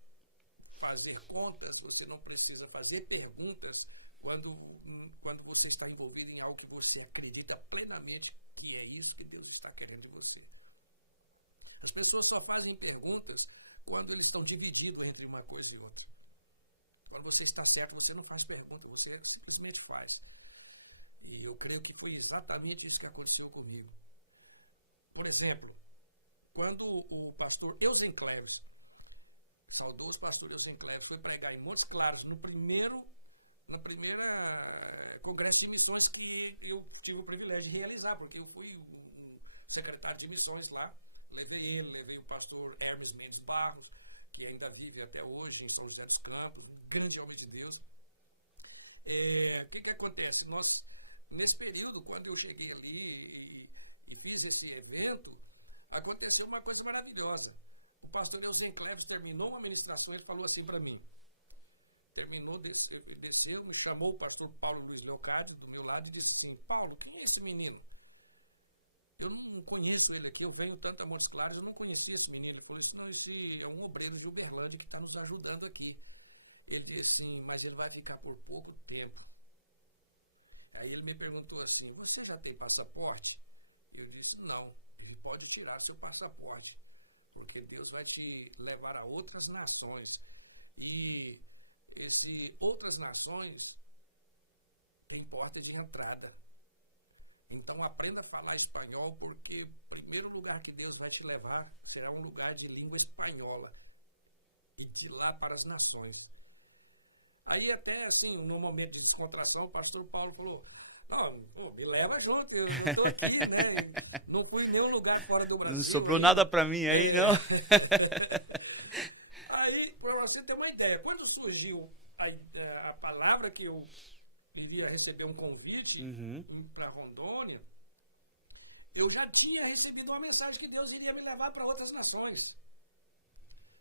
fazer contas, você não precisa fazer perguntas quando você está envolvido em algo que você acredita plenamente que é isso que Deus está querendo de você. As pessoas só fazem perguntas quando eles estão divididos entre uma coisa e outra. Quando você está certo, você não faz pergunta, você simplesmente faz. E eu creio que foi exatamente isso que aconteceu comigo. Por exemplo, quando o pastor Eusen Cleves, saudoso pastor Eusen Cleves, foi pregar em Montes Claros, na primeira congresso de missões que eu tive o privilégio de realizar, porque eu fui um secretário de missões lá, levei o pastor Hermes Mendes Barros, que ainda vive até hoje em São José dos Campos, um grande homem de Deus. O que acontece? Nesse período, quando eu cheguei ali e fiz esse evento, aconteceu uma coisa maravilhosa. O pastor Eusen Cleves terminou uma ministração, ele falou assim para mim, desceu, me chamou o pastor Paulo Luiz Leocádio do meu lado e disse assim, Paulo, quem é esse menino? Eu não conheço ele aqui, eu venho tanto a Montes Claros, eu não conhecia esse menino. Ele falou assim, não, esse é um obreiro de Uberlândia que está nos ajudando aqui. Ele disse assim, mas ele vai ficar por pouco tempo. Aí ele me perguntou assim, você já tem passaporte? Eu disse, não, ele pode tirar seu passaporte, porque Deus vai te levar a outras nações. E outras nações têm porta de entrada. Então aprenda a falar espanhol, porque o primeiro lugar que Deus vai te levar será um lugar de língua espanhola. E de lá para as nações. Aí até assim, no momento de descontração, o pastor Paulo falou, não, me leva junto, eu estou aqui, né? Não fui em nenhum lugar fora do Brasil. Não sobrou nada para mim aí, não. Aí, para você ter uma ideia, quando surgiu a palavra que eu iria receber um convite para Rondônia, eu já tinha recebido uma mensagem que Deus iria me levar para outras nações.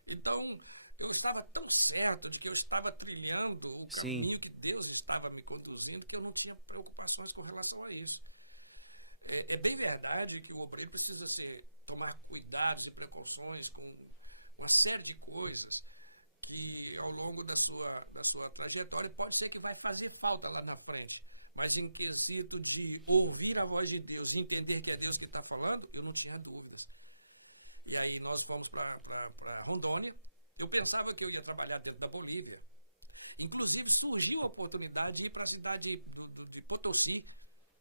Então, eu estava tão certo de que eu estava trilhando o caminho que Deus estava me conduzindo, que eu não tinha preocupações com relação a isso. É bem verdade que o obreiro precisa tomar cuidados e precauções com uma série de coisas que ao longo da sua trajetória pode ser que vai fazer falta lá na frente. Mas em quesito de ouvir a voz de Deus e entender que é Deus que está falando, eu não tinha dúvidas. E aí nós fomos para Rondônia. Eu pensava que eu ia trabalhar dentro da Bolívia. Inclusive surgiu a oportunidade de ir para a cidade de Potosí,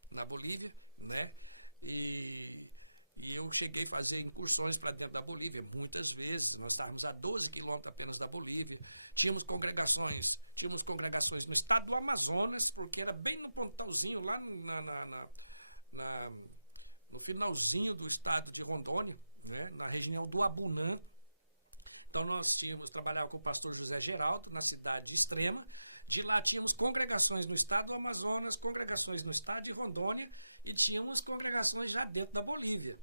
na Bolívia, né? E eu cheguei a fazer incursões para dentro da Bolívia muitas vezes. Nós estávamos a 12 quilômetros apenas da Bolívia. Tínhamos congregações no estado do Amazonas, porque era bem no pontalzinho, lá no finalzinho do estado de Rondônia, né, na região do Abunã. Então nós trabalhava com o pastor José Geraldo, na cidade de Extrema. De lá tínhamos congregações no estado do Amazonas, congregações no estado de Rondônia e tínhamos congregações já dentro da Bolívia.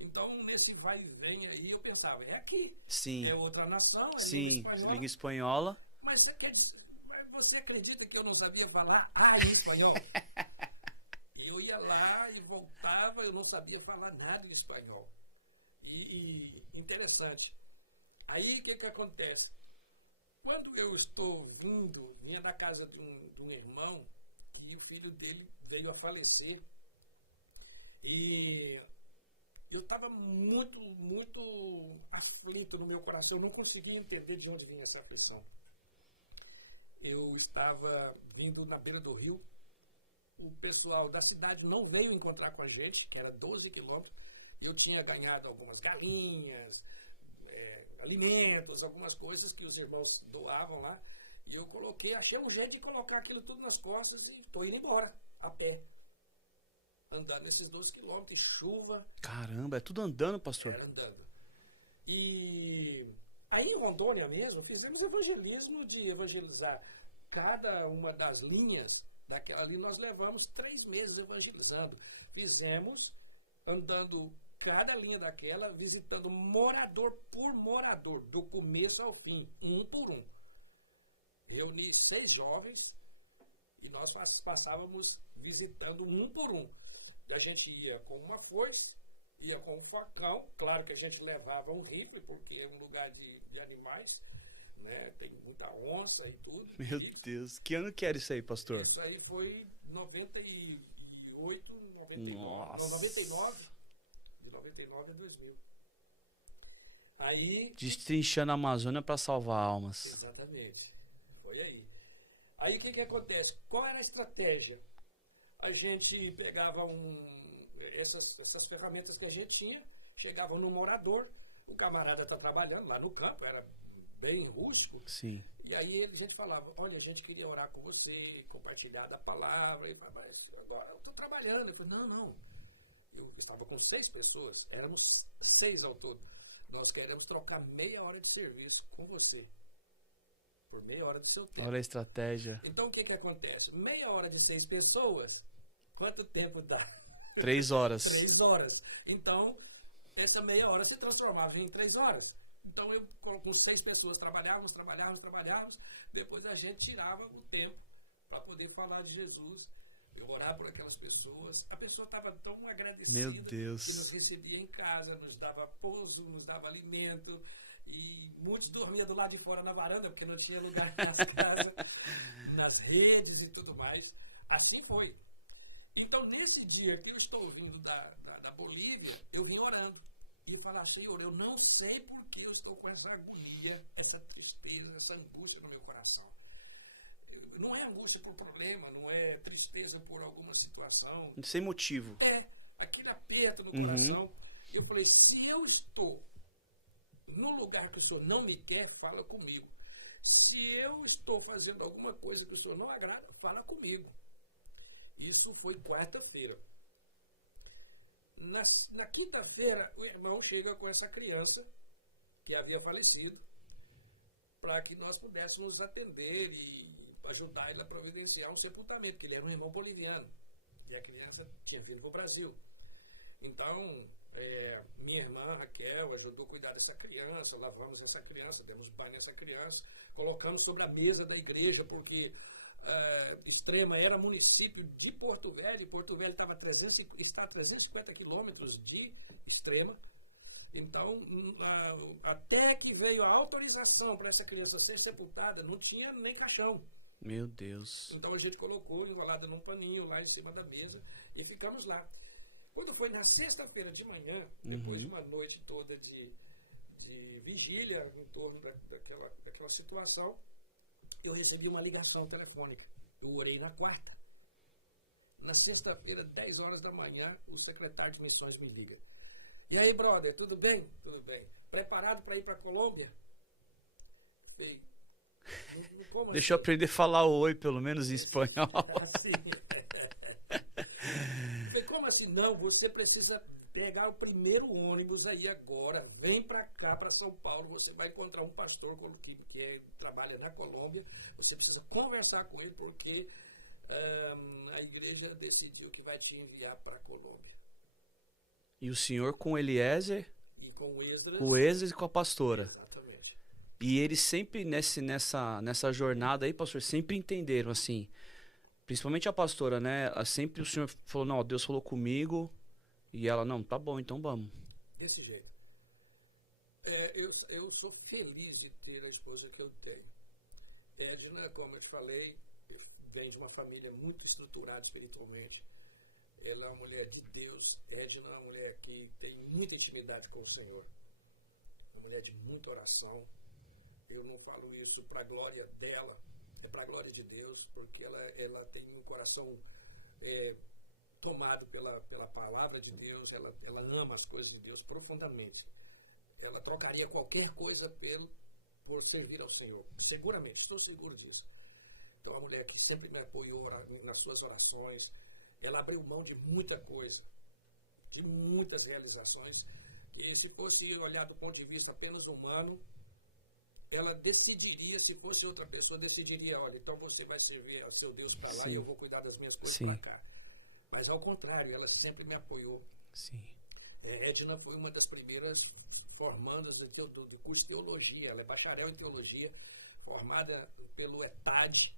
Então, nesse vai e vem aí, eu pensava, é aqui. Sim. É outra nação, é Sim, língua espanhola. Língua espanhola. Mas você acredita que eu não sabia falar em espanhol? Eu ia lá e voltava, eu não sabia falar nada em espanhol. E interessante. Aí, o que acontece? Quando eu vinha da casa de um irmão, que o filho dele veio a falecer, e eu estava muito, muito aflito no meu coração, eu não conseguia entender de onde vinha essa aflição. Eu estava vindo na beira do rio, o pessoal da cidade não veio encontrar com a gente, que era 12 quilômetros, eu tinha ganhado algumas galinhas, alimentos, algumas coisas que os irmãos doavam lá, e eu achei um jeito de colocar aquilo tudo nas costas e estou indo embora, a pé. Andando nesses 12 quilômetros, e chuva. Caramba, é tudo andando, pastor? Era andando. E aí em Rondônia mesmo, fizemos evangelismo de evangelizar cada uma das linhas daquela ali, nós levamos 3 meses evangelizando. Fizemos, andando cada linha daquela, visitando morador por morador, do começo ao fim, um por um. Reuni 6 jovens e nós passávamos visitando um por um. A gente ia com uma foice, ia com um facão, claro que a gente levava um rifle, porque é um lugar de animais, né? Tem muita onça e tudo. Meu perigos. Deus, que ano que era isso aí, pastor? Isso aí foi 98, 99, Nossa. não, 99, de 99 a 2000. Aí... Destrinchando a Amazônia para salvar almas. Exatamente, foi aí. Aí o que acontece? Qual era a estratégia? A gente pegava essas ferramentas que a gente tinha, chegava no morador, o camarada está trabalhando lá no campo, era bem rústico. Sim. E aí a gente falava, olha, a gente queria orar com você, compartilhar da palavra. E falava, mas agora eu estou trabalhando. Eu falei, não. Eu estava com 6 pessoas, éramos 6 ao todo. Nós queremos trocar meia hora de serviço com você. Por meia hora do seu tempo. Olha a estratégia. Então o que acontece? Meia hora de 6 pessoas, quanto tempo dá? 3 horas. 3 horas. Então, essa meia hora se transformava em 3 horas. Então, eu com 6 pessoas trabalhávamos. Depois a gente tirava o tempo para poder falar de Jesus, orar por aquelas pessoas. A pessoa estava tão agradecida que nos recebia em casa, nos dava pouso, nos dava alimento. E muitos dormiam do lado de fora na varanda, porque não tinha lugar nas casas, nas redes e tudo mais. Assim foi. Então, nesse dia que eu estou vindo da Bolívia, eu vim orando. E falar, Senhor, eu não sei por que eu estou com essa agonia, essa tristeza, essa angústia no meu coração. Não é angústia por problema, não é tristeza por alguma situação. Sem motivo. É, aquele aperto no coração. Eu falei, se eu estou no lugar que o Senhor não me quer, fala comigo. Se eu estou fazendo alguma coisa que o Senhor não agrada, fala comigo. Isso foi quarta-feira. Na quinta-feira, o irmão chega com essa criança que havia falecido para que nós pudéssemos atender e ajudar ele a providenciar um sepultamento, porque ele era um irmão boliviano e a criança tinha vindo para o Brasil. Então, minha irmã Raquel ajudou a cuidar dessa criança, lavamos essa criança, demos banho nessa criança, colocamos sobre a mesa da igreja, porque Extrema era município de Porto Velho, e Porto Velho está a 350 quilômetros de Extrema. Então, até que veio a autorização para essa criança ser sepultada, não tinha nem caixão. Meu Deus. Então a gente colocou enrolada num paninho lá em cima da mesa e ficamos lá. Quando foi na sexta-feira de manhã, depois de uma noite toda de vigília em torno daquela situação, eu recebi uma ligação telefônica. Eu orei na quarta. Na sexta-feira, 10 horas da manhã, o secretário de missões me liga. E aí, brother, tudo bem? Tudo bem. Preparado para ir para a Colômbia? Eu falei, Como Deixa eu assim? aprender a falar oi, pelo menos em espanhol. Assim. Eu falei, como assim? Não, você precisa pegar o primeiro ônibus aí agora, vem para cá, para São Paulo, você vai encontrar um pastor que trabalha na Colômbia, você precisa conversar com ele porque a igreja decidiu que vai te enviar para a Colômbia. E o senhor com o Eliezer, E com o Esdras... o Esdras e com a pastora. Exatamente. E eles sempre nessa jornada aí, pastor, sempre entenderam, assim, principalmente a pastora, né? Sempre o senhor falou, não, Deus falou comigo. E ela, não, tá bom, então vamos. Desse jeito. Eu sou feliz de ter a esposa que eu tenho. Edna, como eu te falei, vem de uma família muito estruturada espiritualmente. Ela é uma mulher de Deus. Edna é uma mulher que tem muita intimidade com o Senhor. Uma mulher de muita oração. Eu não falo isso para a glória dela, é para a glória de Deus, porque ela tem um coração tomado pela palavra de Deus, ela ama as coisas de Deus profundamente. Ela trocaria qualquer coisa por servir ao Senhor, seguramente, estou seguro disso. Então, a mulher que sempre me apoiou nas suas orações, ela abriu mão de muita coisa, de muitas realizações, que se fosse olhar do ponto de vista apenas humano, ela decidiria, se fosse outra pessoa, decidiria, olha, então você vai servir ao seu Deus para lá. Sim. E eu vou cuidar das minhas coisas para cá. Mas ao contrário, ela sempre me apoiou. Sim. Edna foi uma das primeiras formandas de curso de teologia. Ela é bacharel em teologia, formada pelo ETAD,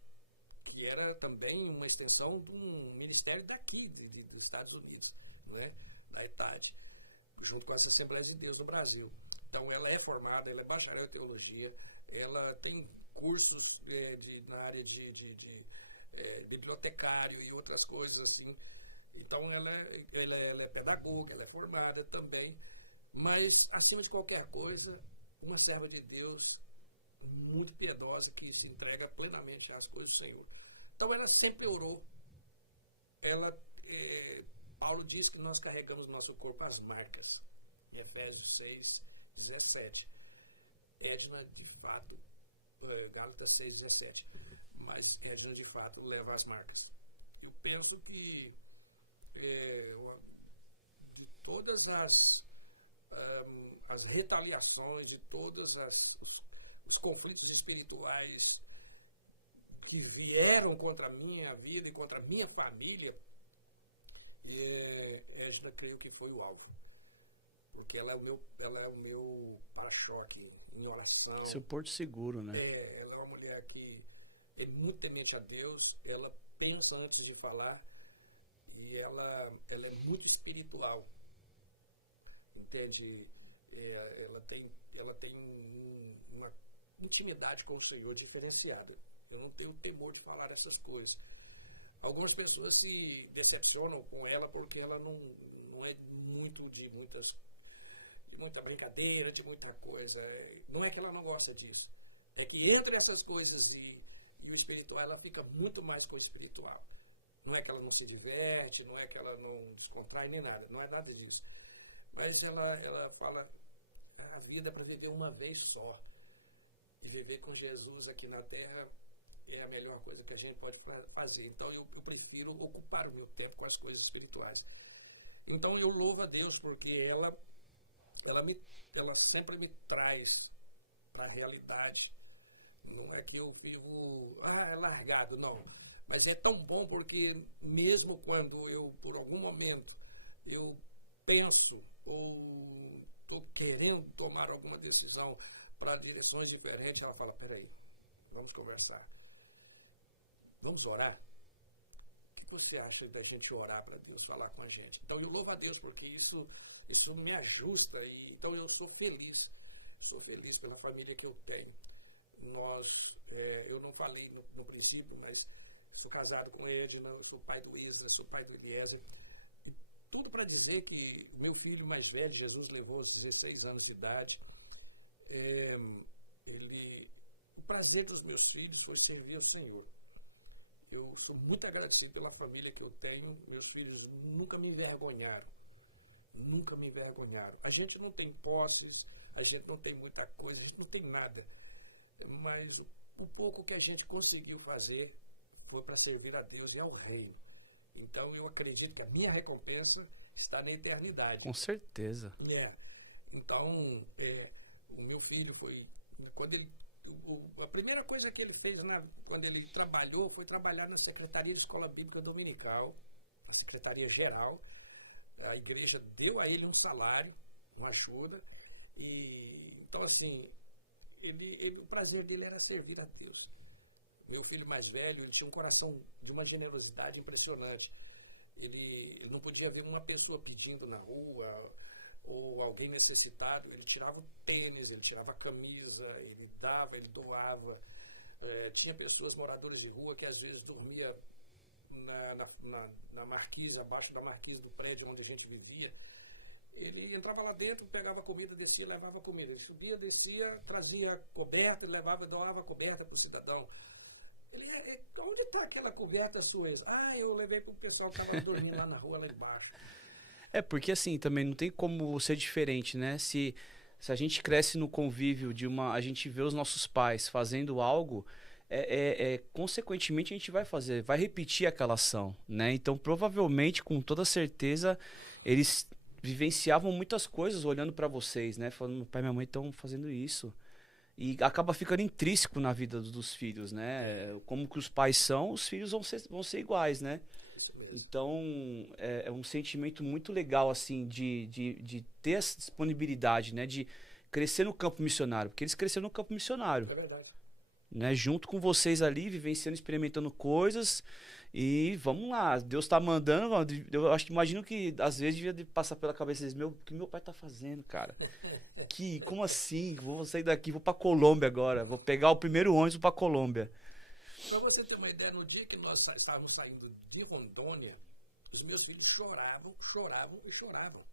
que era também uma extensão de um ministério daqui, dos Estados Unidos, né? Da ETAD, junto com as Assembleias de Deus no Brasil. Então, ela é formada, ela é bacharel em teologia, ela tem cursos na área de bibliotecário e outras coisas assim. Então, ela é pedagoga, ela é formada também. Mas, acima de qualquer coisa, uma serva de Deus muito piedosa que se entrega plenamente às coisas do Senhor. Então, ela sempre orou. Paulo diz que nós carregamos no nosso corpo as marcas. Em Efésios 6:17. Edna, de fato, Gálatas 6:17. Mas Edna, de fato, leva as marcas. Eu penso que de todas as retaliações, de todos os conflitos espirituais que vieram contra a minha vida e contra a minha família, Edna, creio que foi o alvo. Porque ela é o meu para-choque em oração. Seu porto seguro, né? Ela é uma mulher que é muito temente a Deus, ela pensa antes de falar e ela é muito espiritual. Entende? Ela tem uma intimidade com o Senhor diferenciada. Eu não tenho temor de falar essas coisas. Algumas pessoas se decepcionam com ela porque ela não é muito de muita brincadeira, de muita coisa. Não é que ela não gosta disso. É que entre essas coisas e o espiritual, ela fica muito mais com o espiritual. Não é que ela não se diverte, não é que ela não descontrai nem nada. Não é nada disso. Mas ela fala, a vida é para viver uma vez só. E viver com Jesus aqui na Terra é a melhor coisa que a gente pode fazer. Então eu prefiro ocupar o meu tempo com as coisas espirituais. Então eu louvo a Deus porque ela sempre me traz para a realidade. Não é que eu vivo largado, não. Mas é tão bom porque mesmo quando eu, por algum momento, eu penso ou estou querendo tomar alguma decisão para direções diferentes, ela fala, peraí, vamos conversar. Vamos orar? O que você acha da gente orar para Deus falar com a gente? Então eu louvo a Deus porque isso me ajusta. Então eu sou feliz pela família que eu tenho. Eu não falei no princípio, mas sou casado com Edna, eu sou pai do Esdras, sou pai do Eliezer. E tudo para dizer que o meu filho mais velho, Jesus, levou aos 16 anos de idade. O prazer dos meus filhos foi servir ao Senhor. Eu sou muito agradecido pela família que eu tenho. Meus filhos nunca me envergonharam. Nunca me envergonharam. A gente não tem posses, a gente não tem muita coisa, a gente não tem nada. Mas o pouco que a gente conseguiu fazer foi para servir a Deus e ao reino. Então, eu acredito que a minha recompensa está na eternidade. Com certeza. Então, o meu filho foi... Quando ele, a primeira coisa que ele fez quando ele trabalhou foi trabalhar na Secretaria de Escola Bíblica Dominical, na Secretaria Geral. A igreja deu a ele um salário, uma ajuda. Então, assim, o prazer dele era servir a Deus. Meu filho mais velho, ele tinha um coração de uma generosidade impressionante. Ele não podia ver uma pessoa pedindo na rua ou alguém necessitado. Ele tirava o tênis, ele tirava a camisa, ele dava, ele doava. Tinha pessoas moradoras de rua que às vezes dormia na marquise, abaixo da marquise do prédio onde a gente vivia. Ele entrava lá dentro, pegava comida, descia, levava comida. Ele subia, descia, trazia coberta, doava coberta para o cidadão. Onde está aquela coberta sua? Eu levei para o pessoal que estava dormindo lá na rua, lá embaixo. Porque assim, também não tem como ser diferente, né? Se a gente cresce no convívio a gente vê os nossos pais fazendo algo, consequentemente a gente vai repetir aquela ação, né? Então, provavelmente, com toda certeza, eles vivenciavam muitas coisas olhando para vocês, né? Falando, meu pai e minha mãe estão fazendo isso. E acaba ficando intrínseco na vida dos filhos, né? Como que os pais são, os filhos vão ser iguais, né? É isso mesmo. Então, é um sentimento muito legal, assim, de ter essa disponibilidade, né? De crescer no campo missionário. Porque eles cresceram no campo missionário. É verdade. Né? Junto com vocês ali, vivenciando, experimentando coisas. E vamos lá, Deus tá mandando. Eu imagino que às vezes devia passar pela cabeça deles, o que meu pai tá fazendo, cara? Como assim? Vou sair daqui, vou pra Colômbia agora. Vou pegar o primeiro ônibus pra Colômbia. Para você ter uma ideia, no dia que nós estávamos saindo de Rondônia, os meus filhos choravam e choravam.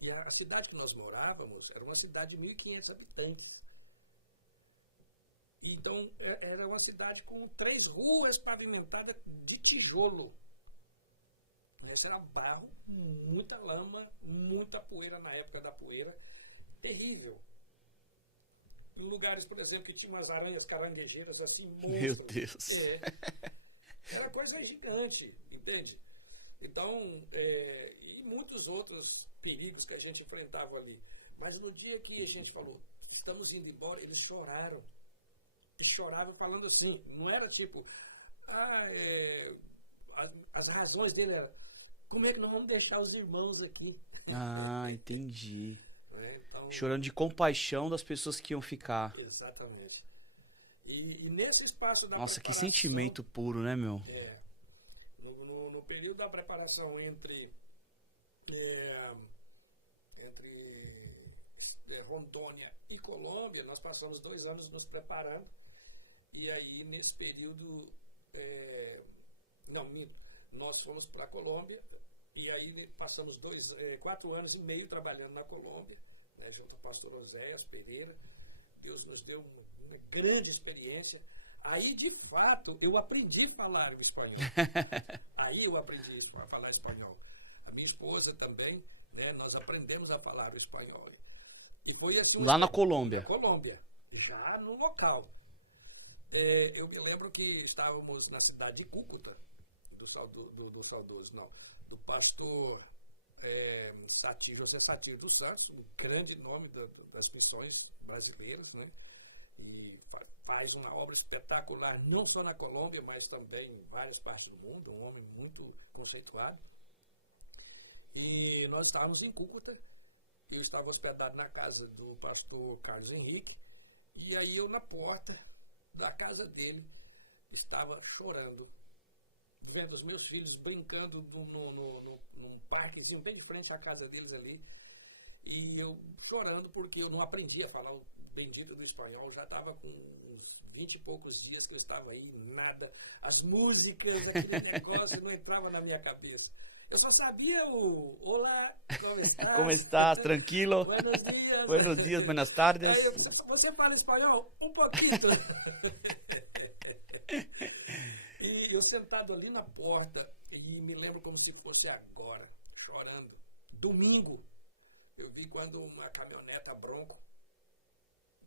E a cidade que nós morávamos era uma cidade de 1.500 habitantes. Então, era uma cidade com 3 ruas pavimentadas de tijolo. Essa era barro, muita lama, muita poeira na época da poeira. Terrível. Em lugares, por exemplo, que tinha umas aranhas caranguejeiras assim, monstros. Meu Deus. Era coisa gigante, entende? Então, e muitos outros perigos que a gente enfrentava ali. Mas no dia que a gente falou, estamos indo embora, eles choraram. E choravam falando assim, não era tipo, as razões dele eram, como é que nós vamos deixar os irmãos aqui? Entendi. Então, chorando de compaixão das pessoas que iam ficar. Exatamente. E nesse espaço da preparação... Nossa, que sentimento puro, né, meu? No período da preparação entre Rondônia e Colômbia, nós passamos 2 anos nos preparando. E aí, nesse período... nós fomos para a Colômbia e aí passamos 4 anos e meio trabalhando na Colômbia, né, junto ao pastor Oséias Pereira. Deus nos deu uma grande experiência. Aí, de fato, eu aprendi a falar o espanhol. Aí eu aprendi a falar espanhol. A minha esposa também, né, nós aprendemos a falar o espanhol. E foi assim... Lá na Colômbia? Na Colômbia, já no local. Eu me lembro que estávamos na cidade de Cúcuta, do pastor José Satir dos Santos, um grande nome das missões brasileiras, né? E faz uma obra espetacular, não só na Colômbia, mas também em várias partes do mundo, um homem muito conceituado. E nós estávamos em Cúcuta, eu estava hospedado na casa do pastor Carlos Henrique, e aí eu na porta da casa dele estava chorando, vendo os meus filhos brincando num parquezinho bem de frente à casa deles ali, e eu chorando porque eu não aprendi a falar o bendito do espanhol. Já estava com uns 20 e poucos dias que eu estava aí, nada, as músicas, aquele negócio não entrava na minha cabeça. Eu só sabia o olá, como estás? Como estás? Tranquilo? Buenos dias. Buenos dias, buenas tardes. Aí, você fala espanhol? Um pouquinho. E eu sentado ali na porta, e me lembro como se fosse agora, chorando. Domingo, eu vi quando uma caminhoneta Bronco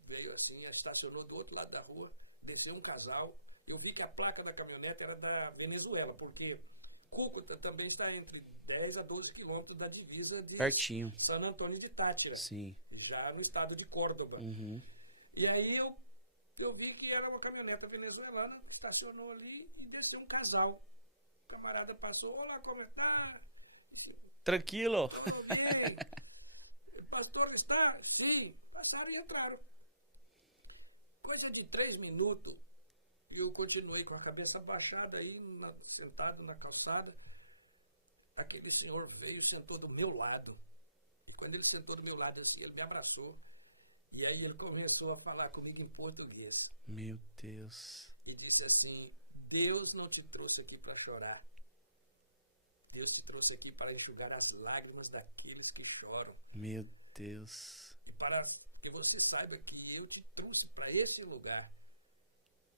veio assim, estacionou do outro lado da rua, desceu um casal. Eu vi que a placa da caminhonete era da Venezuela, porque Cúcuta também está entre 10 a 12 quilômetros da divisa de Pertinho. San Antônio de Táchira, Sim. já no estado de Córdoba. Uhum. E aí eu vi que era uma caminhoneta venezuelana, que estacionou ali e desceu um casal. O camarada passou, olá, como está? Disse, Tranquilo. tudo bem? O pastor está? Sim. Passaram e entraram. Coisa de 3 minutos, e eu continuei com a cabeça baixada aí, sentado na calçada. Aquele senhor veio e sentou do meu lado. E quando ele sentou do meu lado assim, ele me abraçou. E aí ele começou a falar comigo em português. Meu Deus. E disse assim, Deus não te trouxe aqui para chorar. Deus te trouxe aqui para enxugar as lágrimas daqueles que choram. Meu Deus. E para que você saiba que eu te trouxe para esse lugar,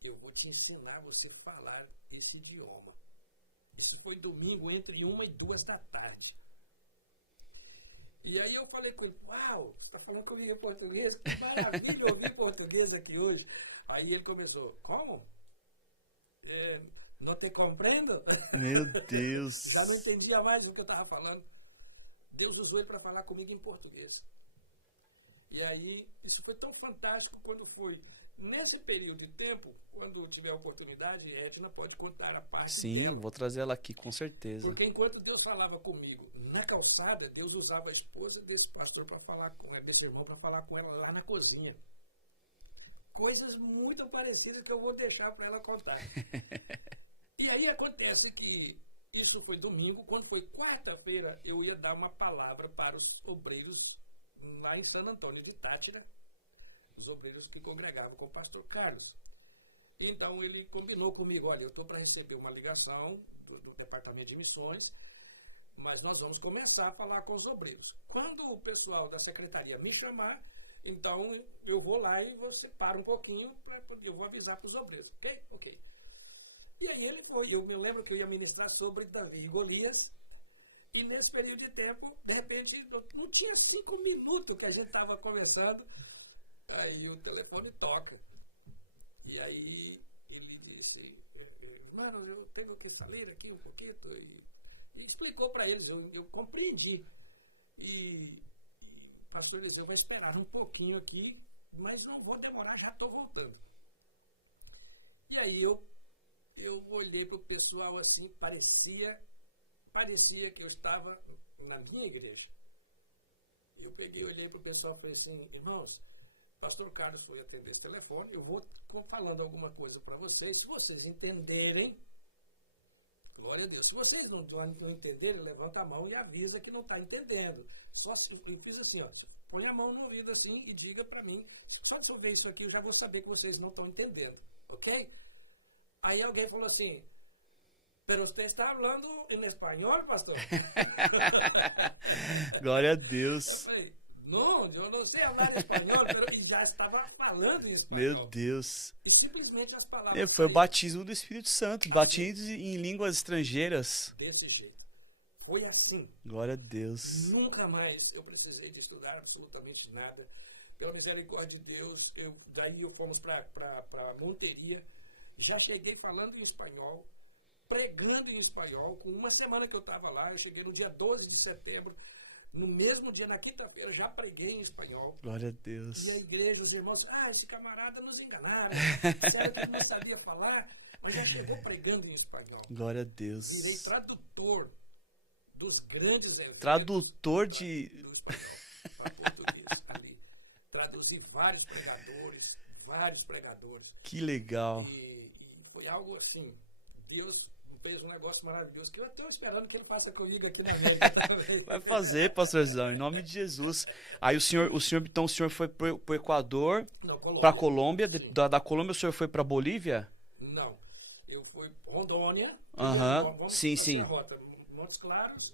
eu vou te ensinar a você falar esse idioma. Isso foi domingo entre 1 e 2 da tarde. E aí eu falei com ele, uau, você está falando comigo em português? Que maravilha ouvir português aqui hoje. Aí ele começou, como? Não te compreendo? Meu Deus. Já não entendia mais o que eu estava falando. Deus usou ele para falar comigo em português. E aí, isso foi tão fantástico quando foi. Nesse período de tempo, quando tiver a oportunidade, Edna pode contar a parte Sim, dela. vou trazer ela aqui, com certeza. Porque enquanto Deus falava comigo na calçada, Deus usava a esposa desse pastor para falar com ela, desse irmão para falar com ela lá na cozinha. Coisas muito parecidas que eu vou deixar para ela contar. E aí acontece que isso foi domingo, quando foi quarta-feira, eu ia dar uma palavra para os obreiros lá em San Antônio de Táchira, os obreiros que congregavam com o pastor Carlos. Então ele combinou comigo, olha, eu estou para receber uma ligação do departamento de missões, mas nós vamos começar a falar com os obreiros. Quando o pessoal da secretaria me chamar, então eu vou lá e você para um pouquinho, eu vou avisar para os obreiros, ok? Ok. E aí ele foi, eu me lembro que eu ia ministrar sobre Davi e Golias, e nesse período de tempo, de repente, não tinha 5 minutos que a gente estava conversando, aí o telefone toca. E aí ele disse, irmãos, eu tenho que sair aqui um pouquinho, e explicou para eles, eu compreendi. E o pastor Eliseu vai esperar um pouquinho aqui, mas não vou demorar, já estou voltando. E aí eu olhei para o pessoal assim, parecia que eu estava na minha igreja. Eu peguei, olhei para o pessoal e falei assim, irmãos, pastor Carlos foi atender esse telefone, eu vou falando alguma coisa para vocês, se vocês entenderem, glória a Deus, se vocês não entenderem, levanta a mão e avisa que não está entendendo. Eu fiz assim, ó, põe a mão no ouvido assim e diga para mim, só de eu ver isso aqui eu já vou saber que vocês não estão entendendo, ok? Aí alguém falou assim, pero usted está hablando en español, pastor? Glória a Deus. Eu falei, não, eu não sei falar espanhol, e já estava falando em espanhol. Meu Deus. E simplesmente as palavras Foi o saíram. batismo do Espírito Santo, batismo em línguas estrangeiras. Desse jeito. Foi assim. Glória a Deus. Nunca mais eu precisei de estudar absolutamente nada. Pela misericórdia de Deus, daí fomos para Monteria. Já cheguei falando em espanhol, pregando em espanhol. Com uma semana que eu estava lá, eu cheguei no dia 12 de setembro. No mesmo dia, na quinta-feira, já preguei em espanhol. Glória a Deus. E a igreja, os irmãos, esse camarada nos enganaram. Disseram que ele não sabia falar, mas já chegou pregando em espanhol. Glória a Deus. Virei tradutor dos grandes eventos. Tradutor do espanhol para português ali. Traduzi vários pregadores. Que legal. E foi algo assim. Deus fez um negócio maravilhoso que eu estou esperando que ele faça comigo aqui na América também. Vai fazer, pastorzão, em nome de Jesus. Aí o senhor foi pro Equador, não, Colômbia. Pra Colômbia, da Colômbia o senhor foi pra Bolívia? Não, eu fui Rondônia, primeiro, vamos assim a rota, Montes Claros,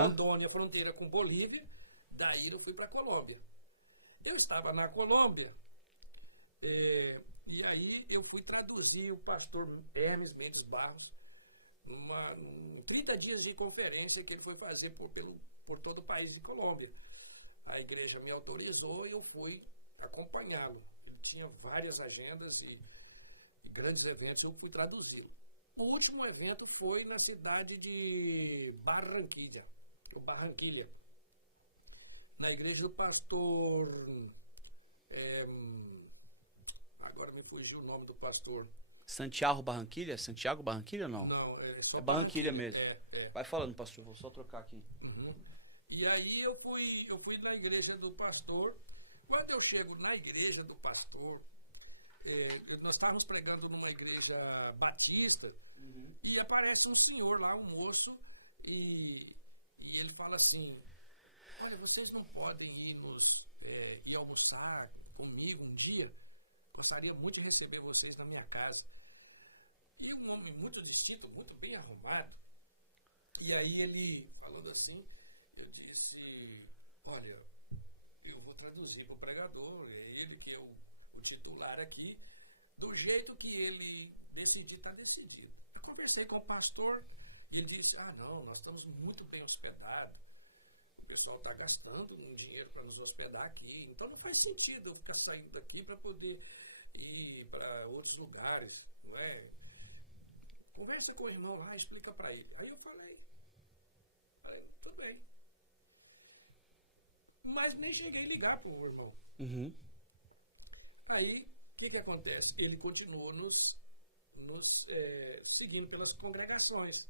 Rondônia, fronteira com Bolívia, daí eu fui para Colômbia. Eu estava na Colômbia, e aí eu fui traduzir o pastor Hermes Mendes Barros em 30 dias de conferência que ele foi fazer por todo o país de Colômbia. A igreja me autorizou e eu fui acompanhá-lo. Ele tinha várias agendas e grandes eventos, eu fui traduzi-lo. O último evento foi na cidade de Barranquilla, na igreja do pastor... agora me fugiu o nome do pastor. Santiago Barranquilla ou não? Não, é só Barranquilla mesmo. É. Vai falando, pastor, vou só trocar aqui. Uhum. E aí eu fui na igreja do pastor. Quando eu chego na igreja do pastor, nós estávamos pregando numa igreja batista, e aparece um senhor lá, um moço, e ele fala assim: olha, vocês não podem ir almoçar comigo um dia? Gostaria muito de receber vocês na minha casa. E um homem muito distinto, muito bem arrumado. E aí ele, falando assim, eu disse: olha, eu vou traduzir para o pregador, é ele que é o titular aqui, do jeito que ele decidir, está decidido. Eu conversei com o pastor e ele disse: não, nós estamos muito bem hospedados. O pessoal está gastando um dinheiro para nos hospedar aqui, então não faz sentido eu ficar saindo daqui para poder ir para outros lugares, não é? Conversa com o irmão lá, explica para ele. Aí eu falei, tudo bem. Mas nem cheguei a ligar para o irmão. Uhum. Aí, o que acontece? Ele continuou nos seguindo pelas congregações.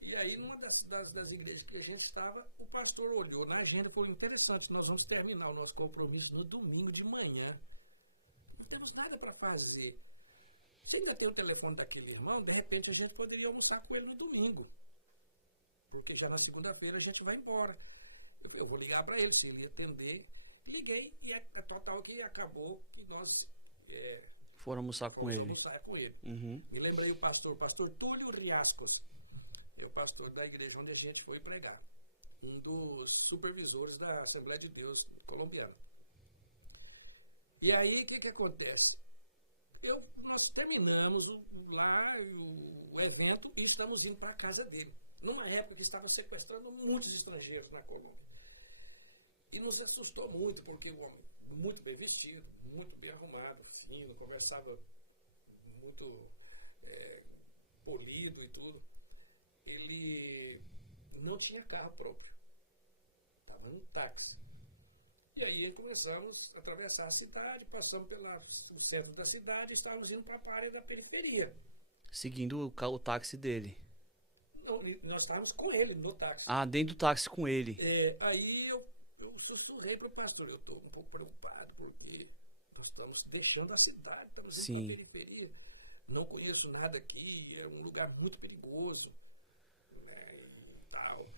E aí, numa das igrejas que a gente estava, o pastor olhou na agenda e falou: interessante, nós vamos terminar o nosso compromisso no domingo de manhã. Não temos nada para fazer. Se ainda tem o telefone daquele irmão, de repente a gente poderia almoçar com ele no domingo. Porque já na segunda-feira a gente vai embora. Eu falei: eu vou ligar para ele, se ele atender. Liguei e a total que acabou que nós fomos almoçar com ele. Uhum. Me lembrei o pastor Túlio Riascos. É o pastor da igreja onde a gente foi pregar. Um dos supervisores da Assembleia de Deus colombiana. E aí, o que acontece? Nós terminamos lá o evento e estamos indo para a casa dele. Numa época que estava sequestrando muitos estrangeiros na Colômbia. E nos assustou muito, porque o homem, muito bem vestido, muito bem arrumado, fino, conversava muito polido e tudo. Ele não tinha carro próprio. Estava num táxi. E aí começamos a atravessar a cidade, passamos pelo centro da cidade e estávamos indo para a área da periferia. Seguindo o táxi dele. Não, nós estávamos com ele no táxi. Dentro do táxi com ele. Aí eu sussurrei para o pastor: eu estou um pouco preocupado porque nós estamos deixando a cidade, estamos indo para a periferia. Não conheço nada aqui, é um lugar muito perigoso, né, e tal.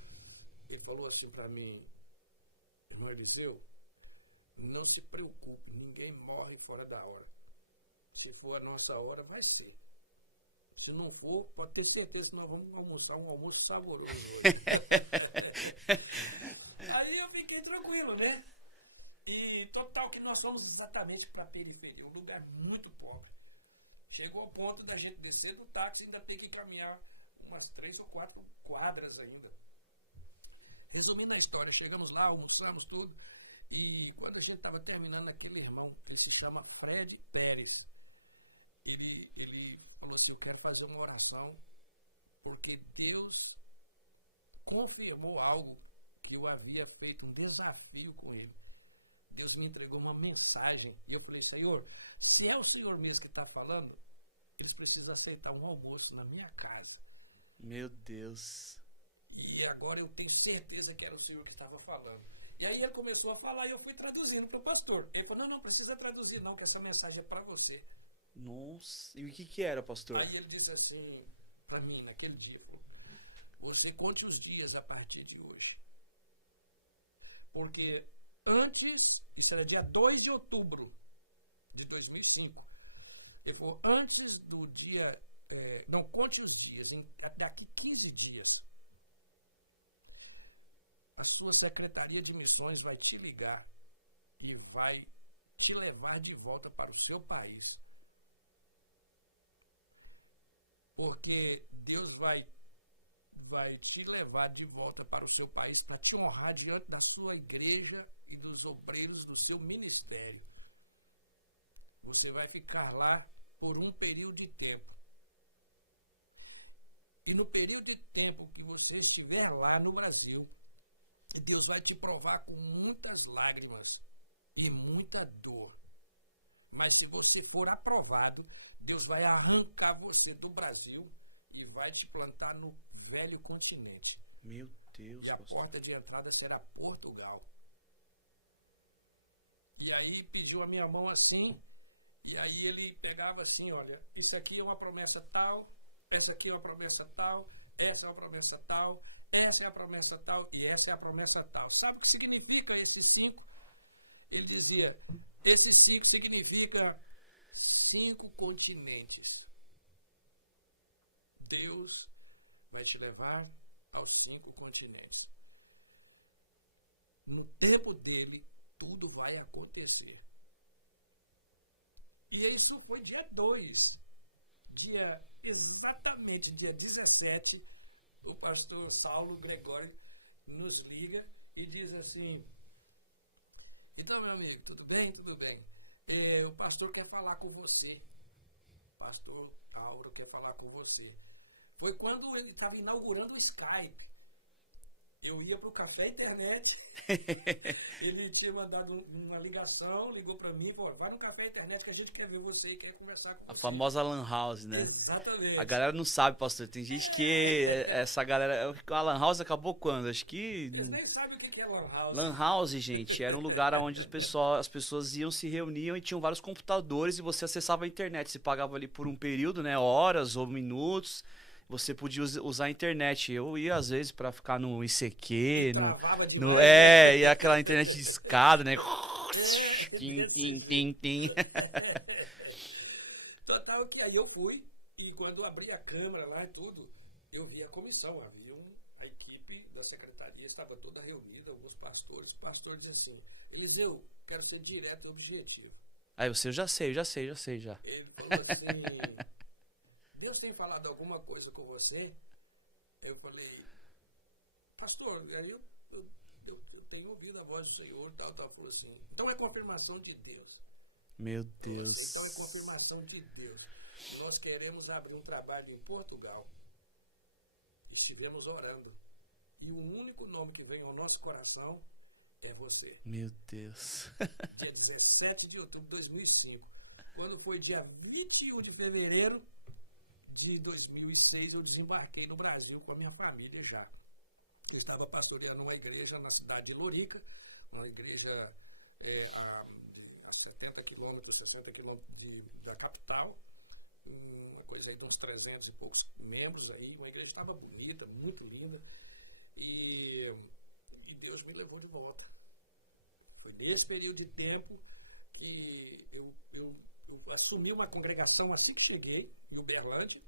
Ele falou assim para mim: irmão Eliseu, não se preocupe, ninguém morre fora da hora. Se for a nossa hora, vai ser. Se não for, pode ter certeza que nós vamos almoçar um almoço saboroso hoje. Aí eu fiquei tranquilo, né? E total que nós fomos exatamente para a periferia, um lugar muito pobre. Chegou ao ponto da gente descer do táxi e ainda ter que caminhar umas 3 ou 4 quadras ainda. Resumindo a história, chegamos lá, almoçamos tudo, e quando a gente estava terminando, aquele irmão, ele se chama Fred Pérez, ele falou assim: eu quero fazer uma oração, porque Deus confirmou algo que eu havia feito um desafio com ele. Deus me entregou uma mensagem, e eu falei: Senhor, se é o Senhor mesmo que está falando, eles precisam aceitar um almoço na minha casa. Meu Deus. E agora eu tenho certeza que era o Senhor que estava falando. E aí ele começou a falar e eu fui traduzindo para o pastor. Ele falou: não precisa traduzir não, que essa mensagem é para você. Nossa, e o que era, pastor? Aí ele disse assim para mim, naquele dia, falou: você conte os dias a partir de hoje. Porque antes, isso era dia 2 de outubro de 2005, ele falou: antes do dia, não, conte os dias, daqui 15 dias, a sua Secretaria de Missões vai te ligar e vai te levar de volta para o seu país. Porque Deus vai te levar de volta para o seu país para te honrar diante da sua igreja e dos obreiros do seu ministério. Você vai ficar lá por um período de tempo. E no período de tempo que você estiver lá no Brasil, Deus vai te provar com muitas lágrimas e muita dor. Mas se você for aprovado, Deus vai arrancar você do Brasil e vai te plantar no velho continente. Meu Deus. E a porta de entrada será Portugal. E aí pediu a minha mão assim, e aí ele pegava assim, olha, isso aqui é uma promessa tal, essa aqui é uma promessa tal, essa é uma promessa tal, essa é a promessa tal e essa é a promessa tal. Sabe o que significa esses 5? Ele dizia, esses 5 significa 5 continentes. Deus vai te levar aos 5 continentes. No tempo dele, tudo vai acontecer. E isso foi dia 2. Exatamente dia 17, o pastor Saulo Gregório nos liga e diz assim, então, meu amigo, tudo bem? Tudo bem. O pastor quer falar com você. Pastor Auro quer falar com você. Foi quando ele estava inaugurando o Skype. Eu ia para o Café Internet, ele tinha mandado uma ligação, ligou para mim e falou, vai no Café Internet que a gente quer ver você e quer conversar com você. A famosa Lan House, né? Exatamente. A galera não sabe, pastor. Tem gente que... Essa galera... A Lan House acabou quando? Acho que... Eles nem sabem o que é Lan House. Lan House, gente, era um lugar onde as pessoas iam, se reuniam e tinham vários computadores e você acessava a internet. Você pagava ali por um período, né? Horas ou minutos. Você podia usar a internet. Eu ia, às vezes, pra ficar no ICQ. E travava demais, né? E aquela internet de escada, né? Desse jeito. Total que aí eu fui, e quando abri a câmera lá e tudo, eu vi a comissão. Havia a equipe da secretaria, estava toda reunida, alguns pastores. O pastor disse assim, Eliseu, quero ser direto e objetivo. Aí você, eu já sei. Ele falou assim... Deus tem falado alguma coisa com você? Eu falei, pastor, aí eu tenho ouvido a voz do Senhor, tal. Falou assim, então é confirmação de Deus. Meu Deus. Assim, então é confirmação de Deus. Nós queremos abrir um trabalho em Portugal. Estivemos orando. E o único nome que vem ao nosso coração é você. Meu Deus. Dia 17 de outubro de 2005. Quando foi dia 21 de fevereiro de 2006, eu desembarquei no Brasil com a minha família já. Eu estava pastoreando uma igreja na cidade de Lorica, uma igreja a 70 quilômetros, 60 quilômetros da capital, uma coisa aí de uns 300 e poucos membros aí, uma igreja estava bonita, muito linda, e Deus me levou de volta. Foi nesse período de tempo que eu assumi uma congregação assim que cheguei, em Uberlândia,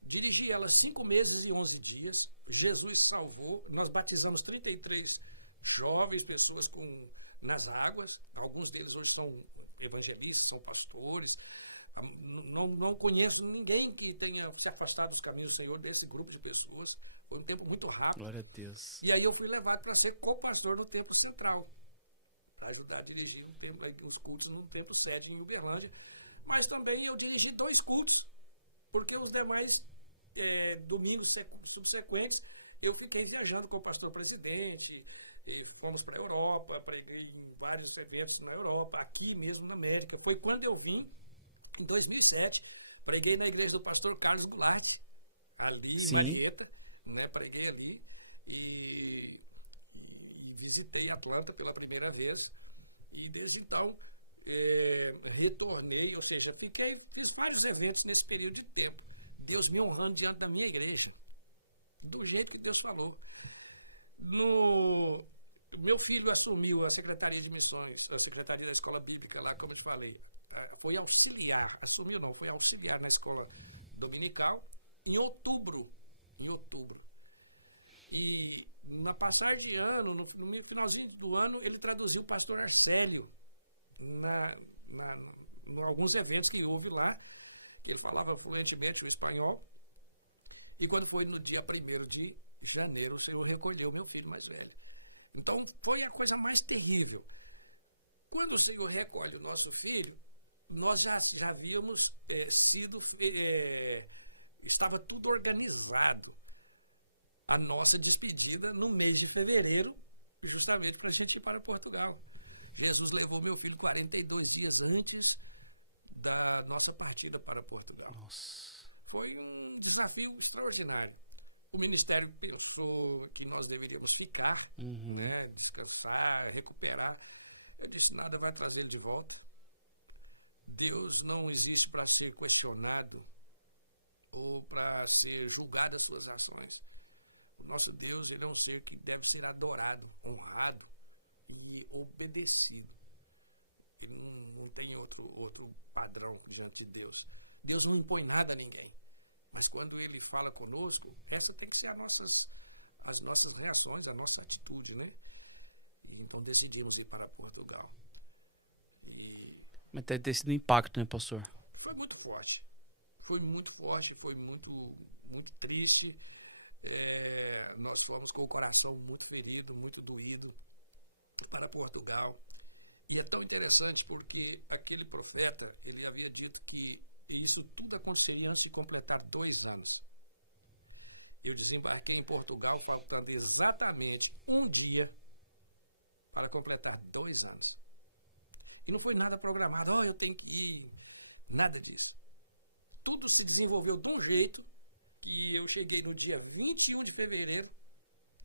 dirigi ela 5 meses e 11 dias, Jesus salvou, nós batizamos 33 jovens, pessoas nas águas, alguns deles hoje são evangelistas, são pastores, não conheço ninguém que tenha se afastado dos caminhos do Senhor desse grupo de pessoas, foi um tempo muito rápido. Glória a Deus. E aí eu fui levado para ser co-pastor no Templo Central, para ajudar a dirigir os cultos no Templo Sede em Uberlândia, mas também eu dirigi 2 cultos, porque os demais domingos subsequentes eu fiquei viajando com o pastor presidente, e fomos para a Europa, preguei em vários eventos na Europa, aqui mesmo na América. Foi quando eu vim, em 2007, preguei na igreja do pastor Carlos Goulart, ali em Marieta, né? Preguei ali e visitei Atlanta pela primeira vez, e desde então retornei, ou seja, fiz vários eventos nesse período de tempo, Deus me honrando diante da minha igreja, do jeito que Deus falou. Meu filho assumiu a Secretaria de Missões, a Secretaria da Escola Bíblica lá, como eu te falei, foi auxiliar na escola dominical em outubro. E na passar de ano, no finalzinho do ano, ele traduziu o pastor Arcélio em alguns eventos que houve lá, que ele falava fluentemente o espanhol. E quando foi no dia 1º de janeiro, o Senhor recolheu meu filho mais velho. Então, foi a coisa mais terrível. Quando o Senhor recolhe o nosso filho, nós já havíamos estava tudo organizado. A nossa despedida no mês de fevereiro, justamente para a gente ir para Portugal. Jesus levou meu filho 42 dias antes da nossa partida para Portugal. Nossa. Foi um desafio extraordinário. O ministério pensou que nós deveríamos ficar, né, descansar, recuperar. Eu disse, nada vai trazer ele de volta. Deus não existe para ser questionado ou para ser julgado as suas ações. O nosso Deus, ele é um ser que deve ser adorado, honrado e obedecido. Ele não tem outro padrão diante de Deus. Deus não impõe nada a ninguém. Mas quando ele fala conosco, essa tem que ser as nossas reações, a nossa atitude, né? E então decidimos ir para Portugal. Mas deve ter sido um impacto, né, pastor? Foi muito forte. Foi muito forte, foi muito, muito triste. Nós fomos com o coração muito ferido, muito doído para Portugal. E é tão interessante porque aquele profeta, ele havia dito que isso tudo aconteceria antes de completar 2 anos. Eu desembarquei em Portugal faltando exatamente um dia para completar 2 anos. E não foi nada programado, eu tenho que ir, nada disso. Tudo se desenvolveu de um jeito que eu cheguei no dia 21 de fevereiro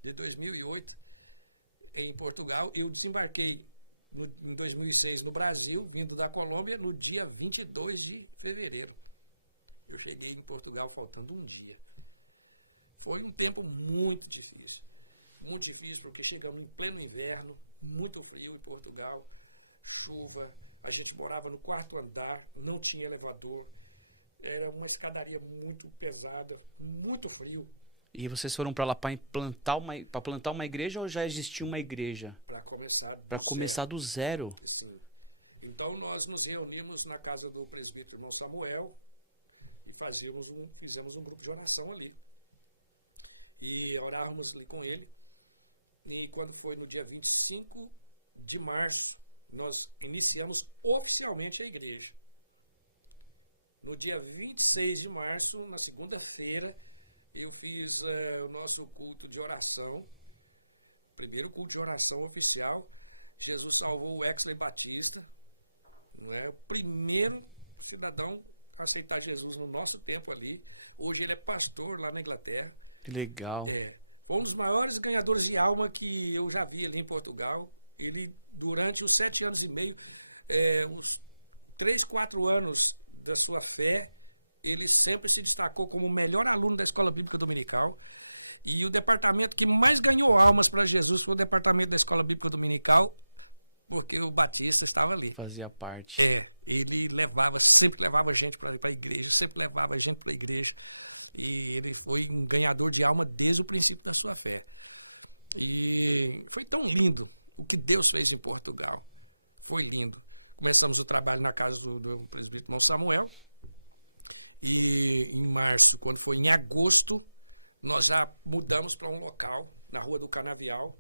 de 2008 em Portugal. Eu desembarquei em 2006 no Brasil, vindo da Colômbia, no dia 22 de fevereiro. Eu cheguei em Portugal faltando um dia. Foi um tempo muito difícil porque chegamos em pleno inverno, muito frio em Portugal, chuva, a gente morava no 4º andar, não tinha elevador, era uma escadaria muito pesada, muito frio. E vocês foram para lá para plantar uma igreja ou já existia uma igreja? Para começar do zero? Sim. Então nós nos reunimos na casa do presbítero irmão Samuel e fizemos um grupo de oração ali. E orávamos ali com ele. E quando foi no dia 25 de março, nós iniciamos oficialmente a igreja. No dia 26 de março, na segunda-feira, eu fiz o nosso culto de oração, primeiro culto de oração oficial. Jesus salvou o Exley Batista, não é? O primeiro cidadão a aceitar Jesus no nosso tempo ali. Hoje ele é pastor lá na Inglaterra. Que legal. Foi um dos maiores ganhadores de alma que eu já vi ali em Portugal. Ele, durante os 7 anos e meio, os 3, 4 anos da sua fé, ele sempre se destacou como o melhor aluno da Escola Bíblica Dominical. E o departamento que mais ganhou almas para Jesus foi o departamento da Escola Bíblica Dominical, porque o Batista estava ali. Fazia parte. Ele sempre levava gente para a igreja, sempre levava gente para a igreja. E ele foi um ganhador de alma desde o princípio da sua fé. E foi tão lindo o que Deus fez em Portugal. Foi lindo. Começamos o trabalho na casa do presbítero irmão Samuel. E em março, quando foi em agosto, nós já mudamos para um local, na Rua do Canavial.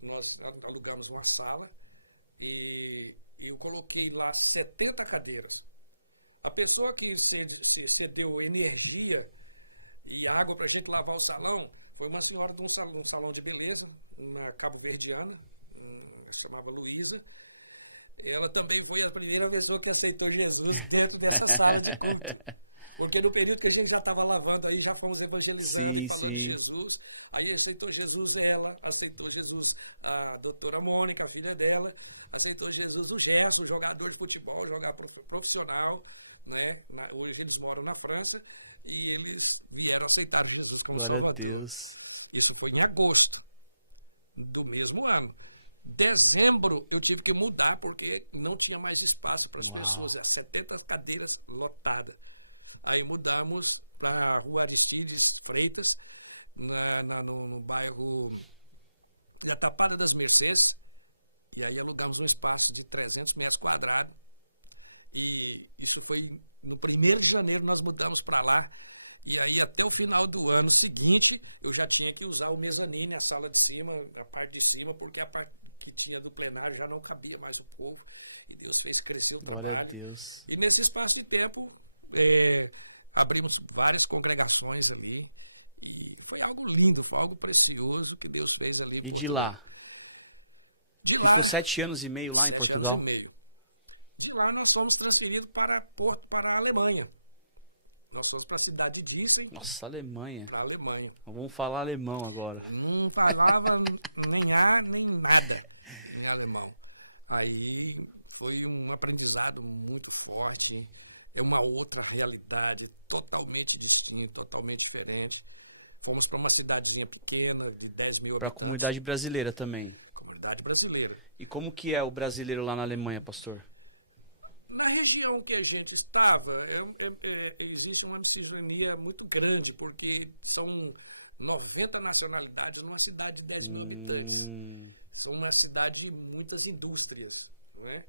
Nós alugamos uma sala e eu coloquei lá 70 cadeiras. A pessoa que cedeu energia e água para a gente lavar o salão foi uma senhora de um salão de beleza, uma cabo-verdiana, chamava Luísa. Ela também foi a primeira pessoa que aceitou Jesus dentro dessa sala de culto. Porque no período que a gente já estava lavando aí, já fomos evangelizando e falando de Jesus. Aí aceitou Jesus ela, aceitou Jesus a doutora Mônica, a filha dela, aceitou Jesus o Gerson, jogador de futebol, jogador profissional, né? Hoje eles moram na França e eles vieram aceitar Jesus como Salvador. Isso foi em agosto do mesmo ano. Dezembro eu tive que mudar porque não tinha mais espaço para as pessoas, as 70 cadeiras lotadas. Aí mudamos para a Rua Aristides Freitas, no bairro da Tapada das Mercês, e aí alugamos um espaço de 300 metros quadrados. E isso foi no 1º de janeiro, nós mudamos para lá. E aí, até o final do ano seguinte, eu já tinha que usar o mezanine, a sala de cima, a parte de cima, porque a parte que tinha do plenário já não cabia mais o povo. E Deus fez crescer o trabalho. E nesse espaço de tempo, abrimos várias congregações ali. E foi algo lindo, foi algo precioso que Deus fez ali em Portugal. De lá. 7 anos e meio lá em Portugal. 7 anos e meio. De lá nós fomos transferidos para a Alemanha. Nós fomos para a cidade de Dissen. Nossa, Alemanha. Para a Alemanha. Vamos falar alemão agora. Não falava nem A, nem nada em alemão. Aí foi um aprendizado muito forte. É uma outra realidade, totalmente distinta, totalmente diferente. Fomos para uma cidadezinha pequena, de 10 mil habitantes. Comunidade brasileira também. Comunidade brasileira. E como que é o brasileiro lá na Alemanha, pastor? Na região que a gente estava, existe uma miscigenaria muito grande, porque são 90 nacionalidades numa cidade de 10 mil habitantes. São uma cidade de muitas indústrias, não é?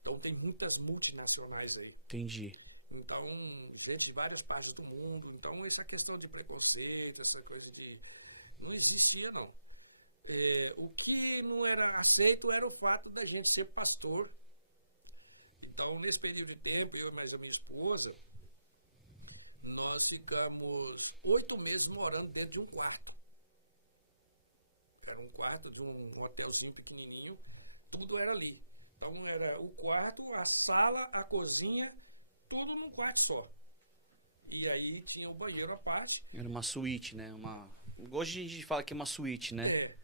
Então tem muitas multinacionais aí. Entendi. Então, gente de várias partes do mundo. Então, essa questão de preconceito, essa coisa de... não existia, não. O que não era aceito era o fato da gente ser pastor. Então, nesse período de tempo, eu e mais a minha esposa, nós ficamos 8 meses morando dentro de um quarto. Era um quarto de um hotelzinho pequenininho, tudo era ali. Então, era o quarto, a sala, a cozinha, tudo num quarto só. E aí tinha o banheiro à parte. Era uma suíte, né? Hoje a gente fala que é uma suíte, né?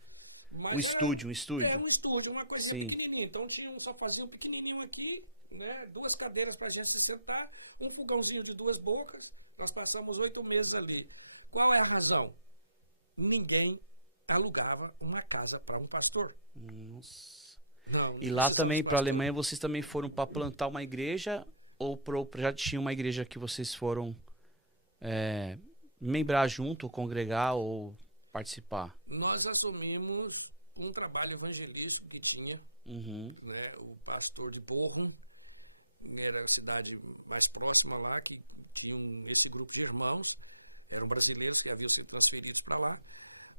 Mas um estúdio. Um estúdio, uma coisinha pequenininha. Então tinha um sofazinho pequenininho aqui, né? 2 cadeiras para a gente se sentar, um fogãozinho de 2 bocas. Nós passamos 8 meses ali. Qual é a razão? Ninguém alugava uma casa para um pastor. Nossa. Não e lá também, para a Alemanha, vocês também foram para plantar uma igreja ou já tinha uma igreja que vocês foram membrar junto, congregar ou participar? Nós assumimos um trabalho evangelístico que tinha, né, o pastor de Bochum, era a cidade mais próxima lá, que tinha esse grupo de irmãos, eram brasileiros que haviam sido transferidos para lá,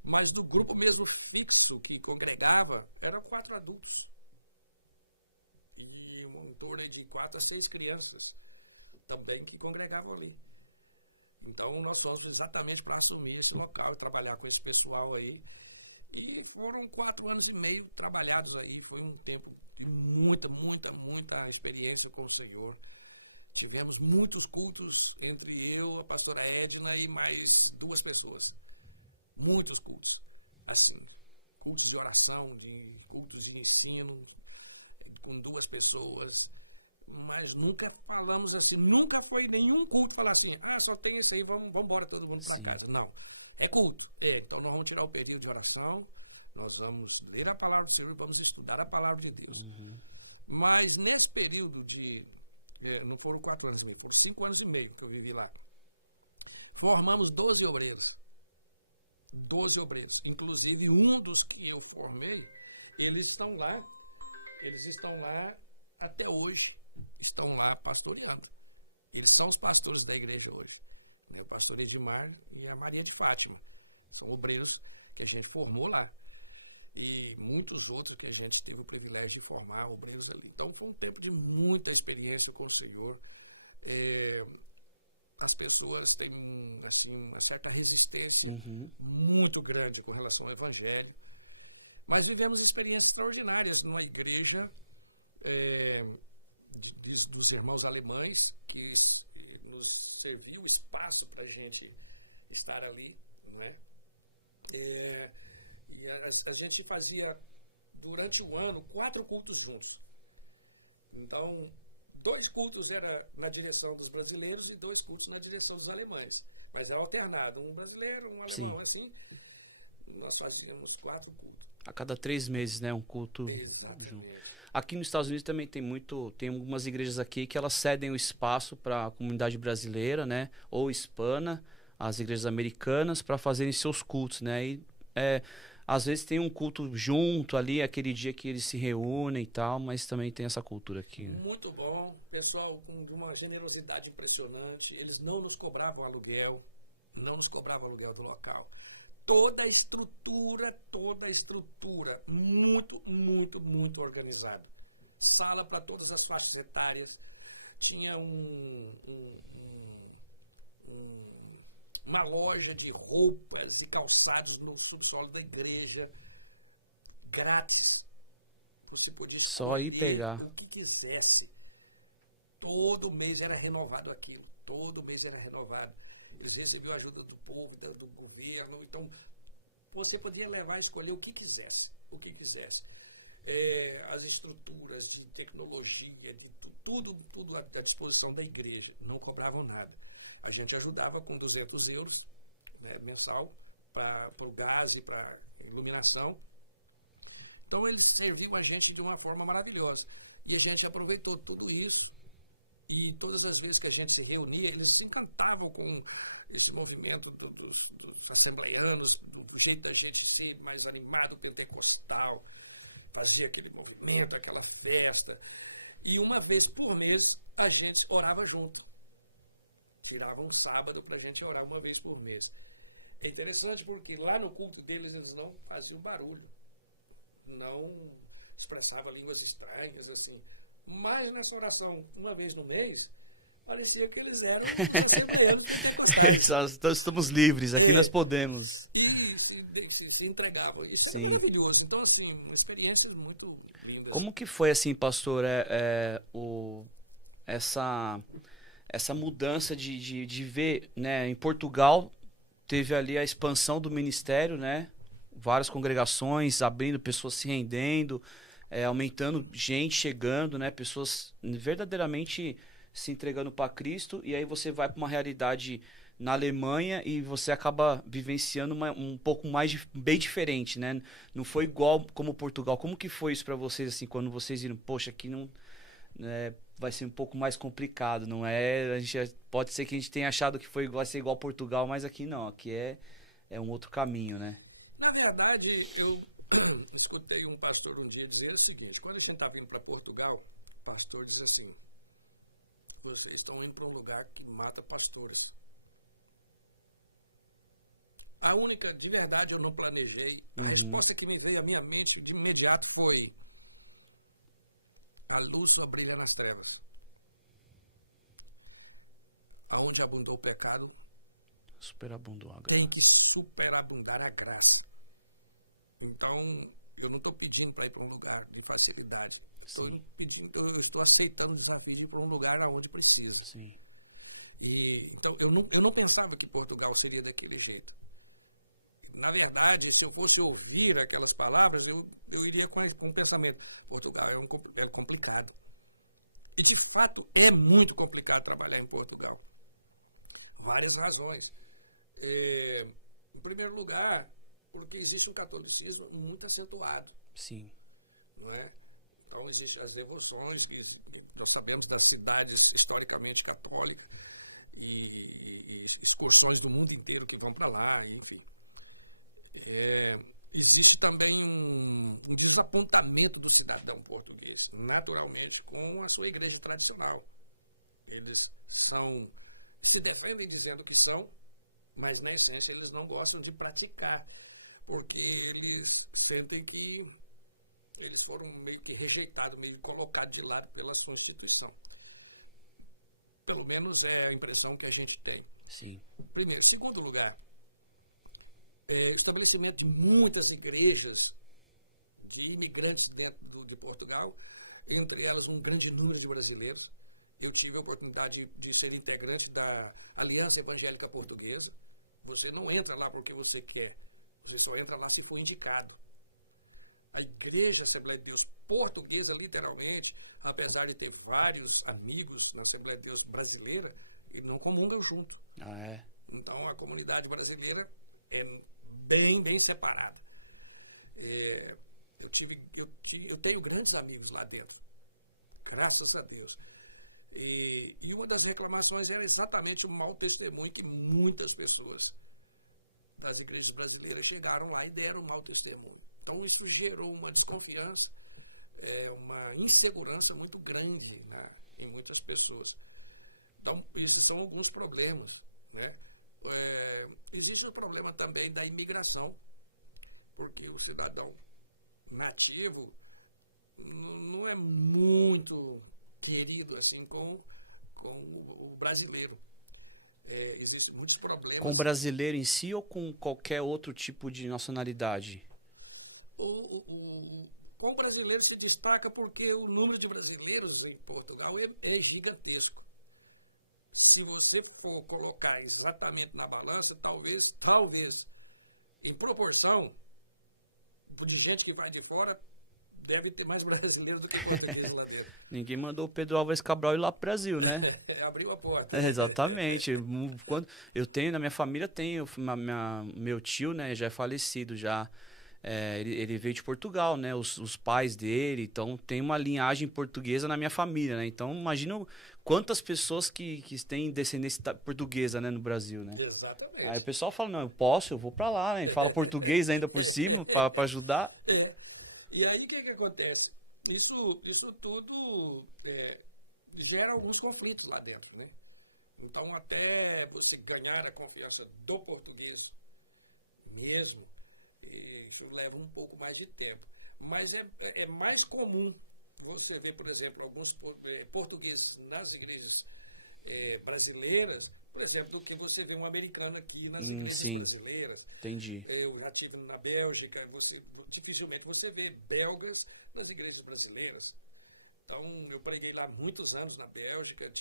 mas do grupo mesmo fixo que congregava, eram 4 adultos. E em torno de 4 a 6 crianças também que congregavam ali. Então, nós fomos exatamente para assumir esse local e trabalhar com esse pessoal aí. E foram 4 anos e meio trabalhados aí. Foi um tempo de muita experiência com o Senhor. Tivemos muitos cultos entre eu, a pastora Edna e mais 2 pessoas. Muitos cultos. Assim, cultos de oração, cultos de ensino, com 2 pessoas. Mas nunca falamos assim, nunca foi nenhum culto falar assim, só tem esse aí, vamos embora todo mundo para casa. Não, é culto. Então nós vamos tirar o período de oração, nós vamos ler a palavra do Senhor e vamos estudar a palavra de Deus. Mas nesse período não foram 4 anos e meio, foram 5 anos e meio que eu vivi lá. Formamos 12 obreiros. 12 obreiros. Inclusive um dos que eu formei, eles estão lá até hoje. Estão lá pastoreando. Eles são os pastores da igreja hoje, né? O pastor Edmar e a Maria de Fátima. São obreiros que a gente formou lá. E muitos outros que a gente teve o privilégio de formar, obreiros ali. Então foi um tempo de muita experiência com o Senhor. As pessoas têm assim, uma certa resistência muito grande com relação ao evangelho. Mas vivemos experiências extraordinárias numa igreja dos irmãos alemães, que nos serviu espaço para a gente estar ali, não é? E a gente fazia, durante o ano, 4 cultos juntos. Então, 2 cultos era na direção dos brasileiros e 2 cultos na direção dos alemães. Mas era alternado, um brasileiro, um alemão, assim. Nós fazíamos 4 cultos. A cada 3 meses, né? Um culto. Exatamente. Aqui nos Estados Unidos também tem algumas igrejas aqui que elas cedem o espaço para a comunidade brasileira, né? Ou hispana, as igrejas americanas, para fazerem seus cultos, né? E às vezes tem um culto junto ali, aquele dia que eles se reúnem e tal, mas também tem essa cultura aqui. Né? Muito bom. Pessoal com uma generosidade impressionante. Eles não nos cobravam aluguel. não nos cobrava aluguel do local. Toda a estrutura, muito, muito, muito organizado. Sala para todas as faixas etárias, tinha uma loja de roupas e calçados no subsolo da igreja, grátis. Você podia escolher o que quisesse. Todo mês era renovado aquilo, todo mês era renovado. Eles recebiam ajuda do povo, do governo, então você podia levar e escolher o que quisesse, as estruturas de tecnologia, de tudo à disposição da igreja, não cobravam nada. A gente ajudava com 200 euros, né, mensal para o gás e para iluminação. Então eles serviam a gente de uma forma maravilhosa e a gente aproveitou tudo isso. E todas as vezes que a gente se reunia, eles se encantavam com esse movimento dos assembleianos, do jeito da gente ser mais animado, pentecostal. Fazia aquele movimento, aquela festa. E uma vez por mês, a gente orava junto. Tirava um sábado para a gente orar uma vez por mês. É interessante porque lá no culto deles, eles não faziam barulho. Não expressavam línguas estranhas, assim. Mas nessa oração, uma vez no mês, parecia que eles eram os assembleianos pentecostais. Estamos livres, aqui nós podemos. E se entregavam. Isso era maravilhoso. Então, assim, experiências muito lindas. Como que foi, assim, pastor, essa mudança de ver, né, em Portugal, teve ali a expansão do ministério, né? Várias congregações abrindo, pessoas se rendendo, aumentando, gente chegando, né? Pessoas verdadeiramente se entregando para Cristo. E aí você vai para uma realidade na Alemanha e você acaba vivenciando um pouco mais bem diferente, né? Não foi igual como Portugal. Como que foi isso para vocês, assim, quando vocês viram, poxa, aqui não, né, vai ser um pouco mais complicado, não é? A gente pode ser que a gente tenha achado que vai ser igual Portugal, mas aqui não, aqui é um outro caminho, né? Na verdade, eu escutei um pastor um dia dizer o seguinte: quando a gente está vindo para Portugal, o pastor diz assim: vocês estão indo para um lugar que mata pastores. A única, de verdade, eu não planejei. A resposta que me veio à minha mente de imediato foi: a luz só brilha nas trevas. Aonde abundou o pecado, tem que superabundar a graça. Então, eu não estou pedindo para ir para um lugar de facilidade. Eu estou aceitando o desafio de ir para um lugar onde precisa. Sim. E, então, eu não pensava que Portugal seria daquele jeito. Na verdade, se eu fosse ouvir aquelas palavras, eu iria com um pensamento: Portugal é complicado. E, de fato, é muito complicado trabalhar em Portugal. Várias razões. Em primeiro lugar, porque existe um catolicismo muito acentuado. Sim. Não é? Então, existem as devoções, que nós sabemos das cidades historicamente católicas, e excursões do mundo inteiro que vão para lá, enfim. Existe também um desapontamento do cidadão português, naturalmente, com a sua igreja tradicional. Eles se defendem dizendo que são, mas, na essência, eles não gostam de praticar, porque eles sentem que eles foram meio que rejeitados, meio colocados de lado pela sua instituição. Pelo menos é a impressão que a gente tem. Sim. Primeiro. Segundo lugar, o estabelecimento de muitas igrejas de imigrantes dentro de Portugal, entre elas um grande número de brasileiros. Eu tive a oportunidade de ser integrante da Aliança Evangélica Portuguesa. Você não entra lá porque você quer, você só entra lá se for indicado. A Igreja Assembleia de Deus Portuguesa, literalmente, apesar de ter vários amigos na Assembleia de Deus brasileira, eles não comungam junto. Então, a comunidade brasileira é bem, bem separada. Eu tenho grandes amigos lá dentro, graças a Deus. E uma das reclamações era exatamente o mau testemunho que muitas pessoas das igrejas brasileiras chegaram lá e deram um mau testemunho. Então, isso gerou uma desconfiança, uma insegurança muito grande, né, em muitas pessoas. Então, esses são alguns problemas, né? Existe o problema também da imigração, porque o cidadão nativo não é muito querido assim com o brasileiro. Existem muitos Com o problemas. brasileiro em si ou com qualquer outro tipo de nacionalidade? Com o brasileiro se destaca porque o número de brasileiros em Portugal é gigantesco. Se você for colocar exatamente na balança, talvez, em proporção de gente que vai de fora, deve ter mais brasileiros do que portugueses lá dentro. Ninguém mandou o Pedro Álvares Cabral ir lá pro Brasil, né? Abriu a porta. Exatamente. Quando eu tenho, na minha família, meu tio, né, já é falecido já. Ele veio de Portugal, né? Os pais dele, então tem uma linhagem portuguesa na minha família, né? Então imagina quantas pessoas que têm descendência portuguesa, né, no Brasil, né? Exatamente. Aí o pessoal fala, não, eu vou pra lá, né? Fala português ainda por cima pra ajudar. E aí o que acontece? Isso tudo gera alguns conflitos lá dentro, né? Então até você ganhar a confiança do português mesmo, isso leva um pouco mais de tempo. Mas é mais comum você ver, por exemplo, alguns portugueses nas igrejas brasileiras, por exemplo, do que você vê um americano aqui nas igrejas sim. brasileiras. Entendi. Eu já estive na Bélgica, dificilmente você vê belgas nas igrejas brasileiras. Então, eu preguei lá muitos anos na Bélgica,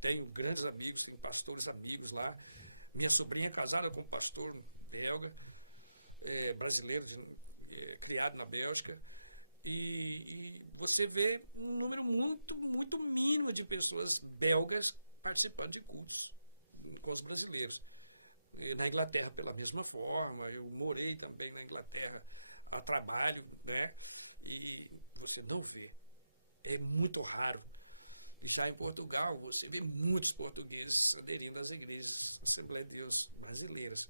tenho grandes amigos, tenho pastores amigos lá. Minha sobrinha é casada com um pastor belga, brasileiro, criado na Bélgica. E você vê um número muito, muito mínimo de pessoas belgas participando de cultos com os brasileiros. Na Inglaterra, pela mesma forma, eu morei também na Inglaterra a trabalho, né? E você não vê. É muito raro. Já em Portugal, você vê muitos portugueses aderindo às igrejas Assembleia de Deus brasileiras.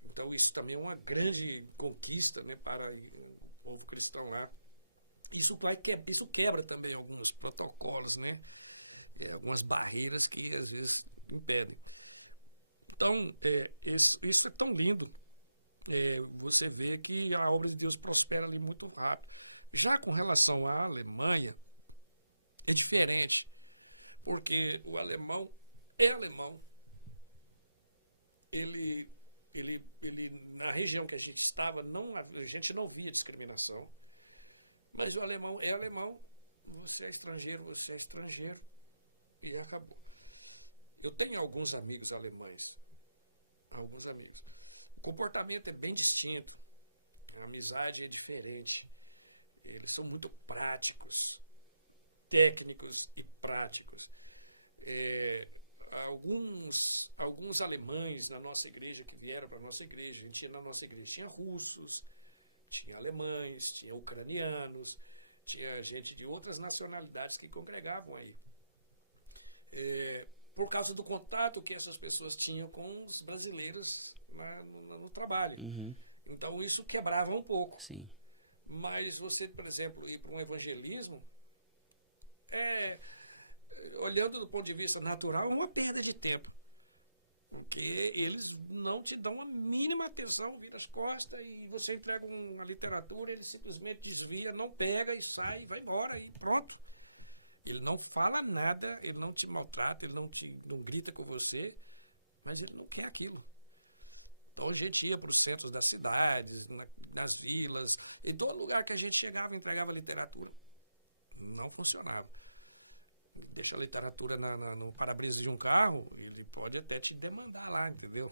Então, isso também é uma grande conquista, né, para o povo cristão lá. Isso quebra também alguns protocolos, né? Algumas barreiras que às vezes impedem. Então, isso é tão lindo. Você vê que a obra de Deus prospera ali muito rápido. Já com relação à Alemanha, é diferente, porque o alemão é alemão. Ele na região que a gente estava, a gente não via discriminação. Mas o alemão é alemão, você é estrangeiro e acabou. Eu tenho alguns amigos alemães, O comportamento é bem distinto, a amizade é diferente. Eles são muito práticos, técnicos e práticos. Alguns alemães na nossa igreja que vieram para a nossa igreja, a gente tinha na nossa igreja, tinha russos, tinha alemães, tinha ucranianos, tinha gente de outras nacionalidades que congregavam aí. Por causa do contato que essas pessoas tinham com os brasileiros no trabalho. Uhum. Então, isso quebrava um pouco. Sim. Mas você, por exemplo, ir para um evangelismo, olhando do ponto de vista natural, é uma perda de tempo. Porque eles não te dão a mínima atenção, vira as costas e você entrega uma literatura, ele simplesmente desvia, não pega e sai, vai embora e pronto. Ele não fala nada, ele não te maltrata, ele não grita com você, mas ele não quer aquilo. Então a gente ia para os centros das cidades, nas vilas, em todo lugar que a gente chegava e entregava literatura. Não funcionava. Deixa a literatura no para-brisa de um carro, ele pode até te demandar lá, entendeu?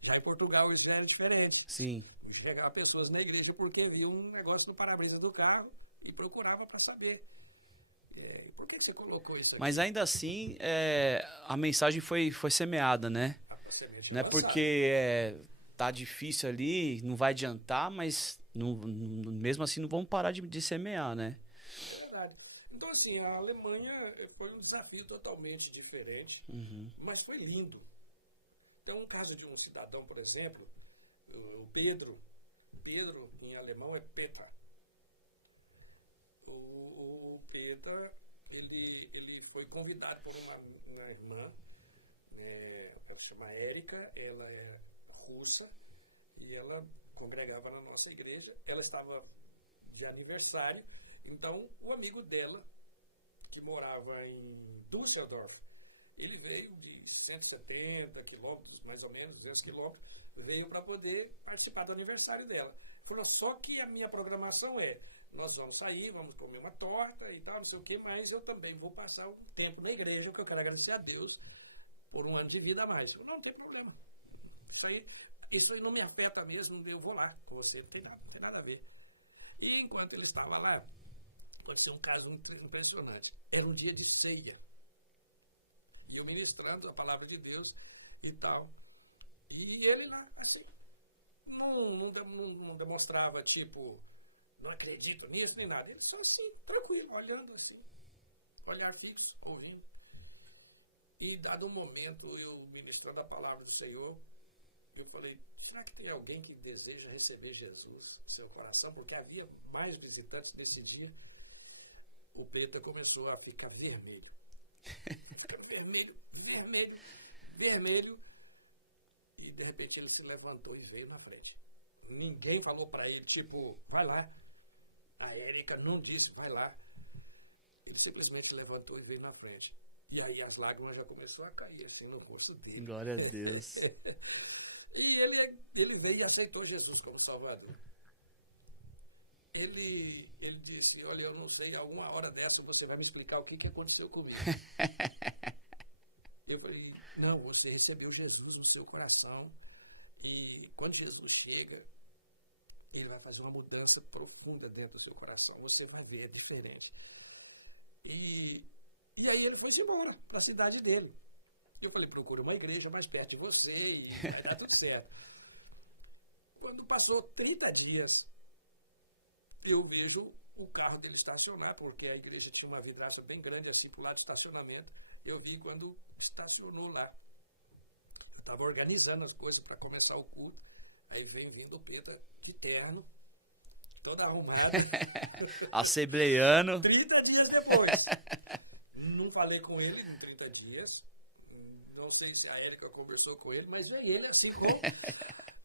Já em Portugal isso já era diferente. Sim. Chegava pessoas na igreja porque viam um negócio no para-brisa do carro e procurava para saber. Por que você colocou isso aqui? Mas ainda assim, a mensagem foi semeada, né? A semente é Não é lançada. porque tá difícil ali, não vai adiantar, mas mesmo assim não vamos parar de semear, né? É verdade. Então, assim, a Alemanha foi um desafio totalmente diferente, mas foi lindo. Tem um caso de um cidadão, por exemplo, o Pedro. Pedro, em alemão, é Peter. O Peter, ele foi convidado por uma irmã ela chama Érica, ela é russa e ela congregava na nossa igreja. Ela estava de aniversário, então o amigo dela, que morava em Düsseldorf, ele veio de 170 quilômetros, mais ou menos, 200 quilômetros, veio para poder participar do aniversário dela. Falou, só que a minha programação nós vamos sair, vamos comer uma torta e tal, não sei o quê, mas eu também vou passar um tempo na igreja, porque eu quero agradecer a Deus por um ano de vida a mais. Eu falei, não tem problema. Isso aí não me afeta mesmo, eu vou lá com você, não tem nada a ver. E enquanto ele estava lá, aconteceu um caso impressionante. Era um dia de ceia. E eu ministrando a palavra de Deus e tal. E ele lá, assim, não demonstrava, tipo, não acredito nisso nem nada. Ele só assim, tranquilo, olhando assim, olhar fixo, ouvindo. E dado um momento, eu ministrando a palavra do Senhor, eu falei, será que tem alguém que deseja receber Jesus no seu coração? Porque havia mais visitantes nesse dia. O Peta começou a ficar vermelho. Foi ficando vermelho. E de repente ele se levantou e veio na frente. Ninguém falou para ele, tipo, vai lá. A Érica não disse, vai lá. Ele simplesmente levantou e veio na frente. E aí as lágrimas já começaram a cair assim no rosto dele. Glória a Deus. E ele veio e aceitou Jesus como Salvador. Ele disse, olha, eu não sei, alguma hora dessa você vai me explicar o que aconteceu comigo. Eu falei, não, você recebeu Jesus no seu coração e quando Jesus chega, ele vai fazer uma mudança profunda dentro do seu coração. Você vai ver, é diferente. E aí ele foi-se embora para a cidade dele. Eu falei, procure uma igreja mais perto de você e vai dar tudo certo. Quando passou 30 dias, eu vejo o carro dele estacionar, porque a igreja tinha uma vidraça bem grande assim para o lado do estacionamento. Eu vi quando estacionou lá. Eu estava organizando as coisas para começar o culto. Aí vem vindo o Peta de terno, toda arrumada. Assembleiano. 30 dias depois. Não falei com ele em 30 dias. Não sei se a Érica conversou com ele, mas veio ele assim como.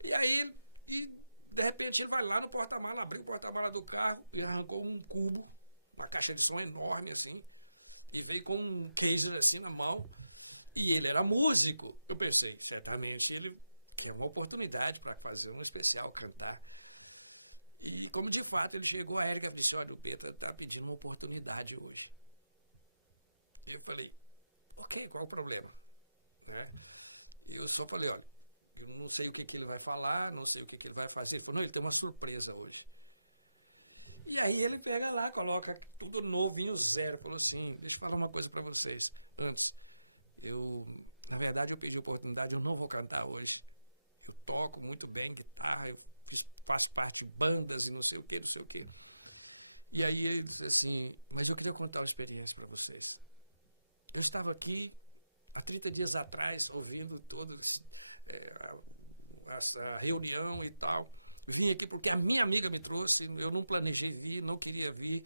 E aí, de repente, ele vai lá no porta-mala, abriu o porta-mala do carro e arrancou um cubo, uma caixa de som enorme assim, e veio com um case assim na mão. E ele era músico. Eu pensei, certamente ele quer uma oportunidade para fazer um especial, cantar. E como de fato ele chegou, a Érica disse, olha, o Peta está pedindo uma oportunidade hoje. Eu falei, ok, qual o problema? Né? Eu só falei, olha, eu não sei o que ele vai falar, não sei o que ele vai fazer. Ele falou, não, ele tem uma surpresa hoje. E aí ele pega lá, coloca tudo novinho, zero. Falou assim, deixa eu falar uma coisa para vocês. Antes, na verdade, eu pedi oportunidade, eu não vou cantar hoje. Eu toco muito bem guitarra, eu faço parte de bandas e não sei o que, não sei o que. E aí ele disse assim, mas eu queria contar uma experiência para vocês. Eu estava aqui há 30 dias atrás, ouvindo toda essa reunião e tal. Vim aqui porque a minha amiga me trouxe, eu não planejei vir, não queria vir.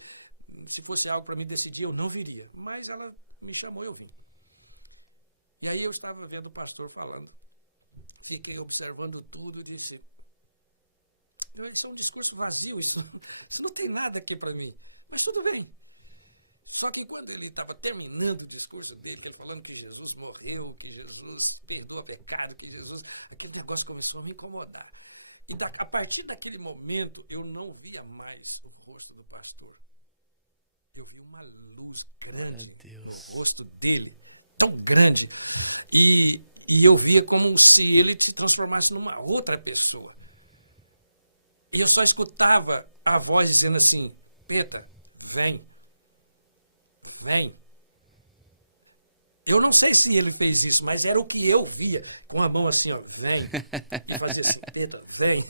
Se fosse algo para mim decidir, eu não viria. Mas ela me chamou e eu vim. E aí eu estava vendo o pastor falando. Fiquei observando tudo e disse, isso é um discurso vazio, isso não tem nada aqui para mim. Mas tudo bem. Só que quando ele estava terminando o discurso dele, que ele falando que Jesus morreu, que Jesus perdoa pecado, que Jesus... Aquele negócio começou a me incomodar. E a partir daquele momento, eu não via mais o rosto do pastor. Eu vi uma luz grande no rosto dele, tão grande. E eu via como se ele se transformasse numa outra pessoa. E eu só escutava a voz dizendo assim, Peta, vem. Vem. Eu não sei se ele fez isso, mas era o que eu via, com a mão assim, ó, vem. E fazia assim, Peta, vem.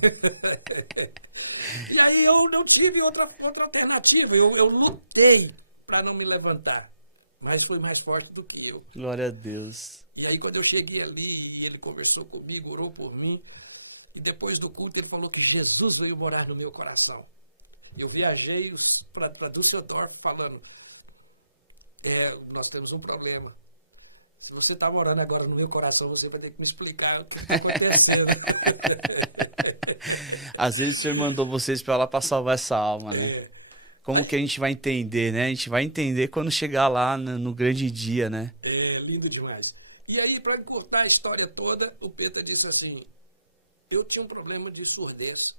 E aí eu não tive outra alternativa. Eu lutei para não me levantar, mas foi mais forte do que eu. Glória a Deus. E aí quando eu cheguei ali, e ele conversou comigo, orou por mim, e depois do culto ele falou que Jesus veio morar no meu coração. Eu viajei para Düsseldorf falando, nós temos um problema. se você está morando agora no meu coração, você vai ter que me explicar o que está acontecendo. Às vezes o Senhor mandou vocês para lá para salvar essa alma, né? Como que a gente vai entender, né? A gente vai entender quando chegar lá no grande dia, né? É, lindo demais. E aí, para encurtar a história toda, o Peta disse assim, eu tinha um problema de surdez.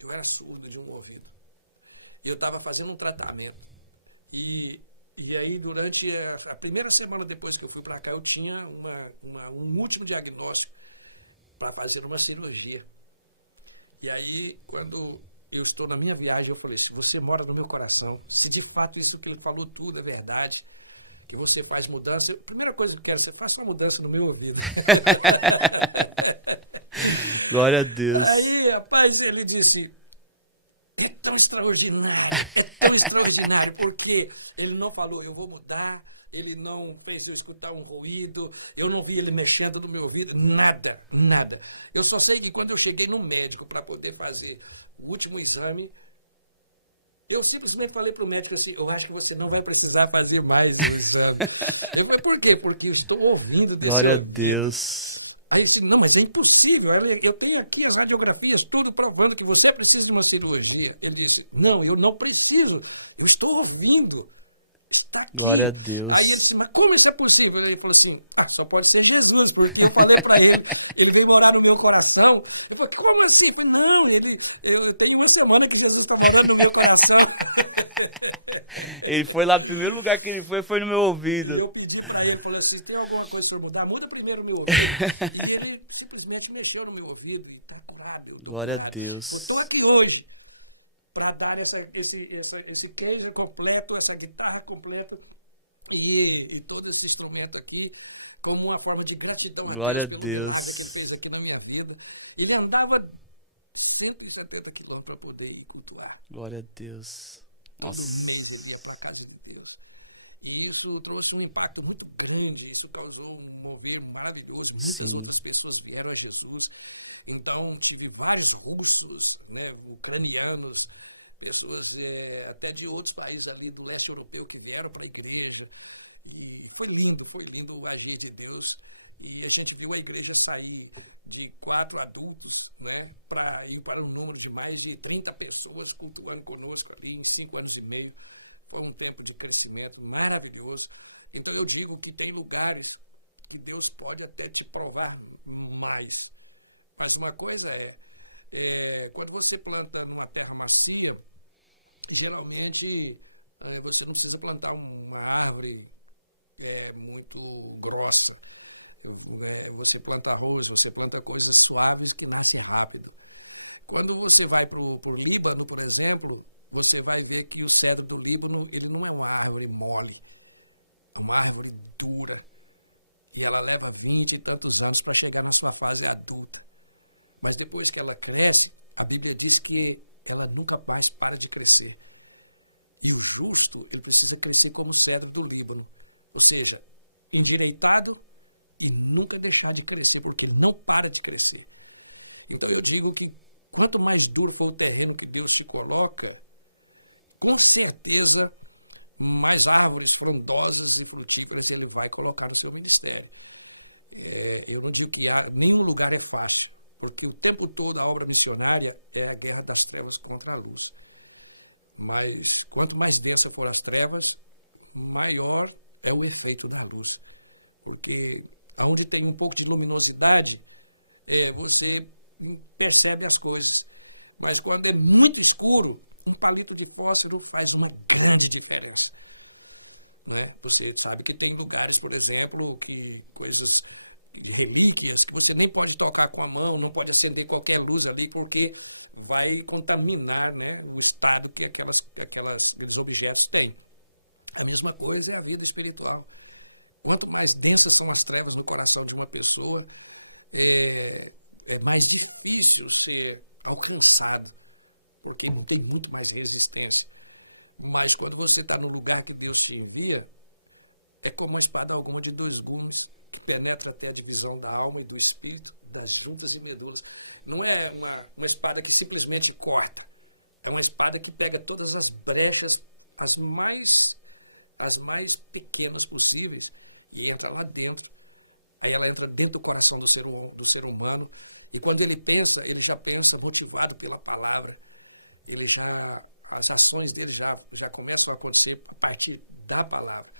Eu era surdo de um ouvido. E eu estava fazendo um tratamento. E aí, durante a primeira semana depois que eu fui para cá, eu tinha um último diagnóstico para fazer uma cirurgia. E aí, quando eu estou na minha viagem, eu falei, se você mora no meu coração, se de fato isso que ele falou tudo é verdade, que você faz mudança, a primeira coisa que eu quero, você faça uma mudança no meu ouvido. Glória a Deus. Aí, rapaz, ele disse, é tão extraordinário, porque ele não falou, eu vou mudar, ele não fez eu escutar um ruído, eu não vi ele mexendo no meu ouvido, nada. Eu só sei que quando eu cheguei no médico para poder fazer o último exame, eu simplesmente falei para o médico assim, eu acho que você não vai precisar fazer mais o exame. Eu falei, por quê? Porque eu estou ouvindo desse Glória ouvido. A Deus. Aí eu disse, não, mas é impossível, eu tenho aqui as radiografias, tudo provando que você precisa de uma cirurgia. Ele disse, não, eu não preciso, eu estou ouvindo, está aqui. Glória a Deus. Aí ele disse, mas como isso é possível? Ele falou assim, só pode ser Jesus, porque eu falei para ele, ele veio morar no meu coração. Eu falei, como assim? Eu falei, não, eu tenho uma semana que Jesus está morando no meu coração. Ele foi lá, o primeiro lugar que ele foi no meu ouvido. E eu pedi para ele, falei assim, tem alguma coisa que o senhor mudar? Muda primeiro o meu ouvido. E ele simplesmente mexeu no meu ouvido e está curado, eu estou curado. Eu estou aqui hoje para dar esse case completo, essa guitarra completa e todo esse instrumento aqui como uma forma de gratidão a Deus pelo milagre que ele fez aqui na minha vida. Ele andava 170 quilômetros para poder ir cultuar. Glória a Deus. Todo mês ele ia para a casa de Deus. E isso trouxe um impacto muito grande, isso causou um mover maravilhoso, muitas outras pessoas vieram a Jesus. Então, tive vários russos, né, ucranianos, pessoas até de outros países ali do leste europeu que vieram para a igreja. E foi lindo o agir de Deus. E a gente viu a igreja sair de 4 adultos, né, para ir para um número de mais de 30 pessoas cultuando conosco ali em 5 anos e meio. Foi um tempo de crescimento maravilhoso. Então eu digo que tem lugares que Deus pode até te provar mais. Mas uma coisa quando você planta numa terra macia, geralmente você não precisa plantar uma árvore muito grossa. Você planta arroz, você planta coisas suaves que nascem rápido. Quando você vai para o Líbano, por exemplo, você vai ver que o cedro do Líbano, ele não é uma árvore mole, é uma árvore dura. E ela leva 20 e tantos anos para chegar na sua fase adulta. Mas depois que ela cresce, a Bíblia diz que ela nunca mais para de crescer. E o justo, ele precisa crescer como o cedro do Líbano. Ou seja, endireitado e nunca deixar de crescer, porque ele não para de crescer. Então eu digo que quanto mais duro for o terreno que Deus te coloca, com certeza mais árvores frondosas e frutíferas ele vai colocar no seu ministério. Eu não digo que nenhum lugar é fácil, porque o tempo todo a obra missionária é a guerra das trevas contra a luz. Mas quanto mais densa for as trevas, maior é o efeito da luz. Porque onde tem um pouco de luminosidade, você percebe as coisas. Mas quando é muito escuro, um palito de fósforo faz uma grande diferença. Não é? Você sabe que tem lugares, por exemplo, que coisas de relíquias que você nem pode tocar com a mão, não pode acender qualquer luz ali, porque vai contaminar, né, o estado que aqueles objetos têm. A mesma coisa é a vida espiritual. Quanto mais densas são as trevas no coração de uma pessoa, é mais difícil ser alcançado, porque tem muito mais resistência. Mas quando você está no lugar que Deus te envia, é como uma espada alguma de 2 gumes, que penetra até a divisão da alma e do espírito, das juntas e medulas. Não é uma espada que simplesmente corta. É uma espada que pega todas as brechas, as mais pequenas possíveis, e entra lá dentro. Aí ela entra dentro do coração do ser humano, e quando ele já pensa motivado pela palavra. As ações dele já começam a acontecer a partir da palavra.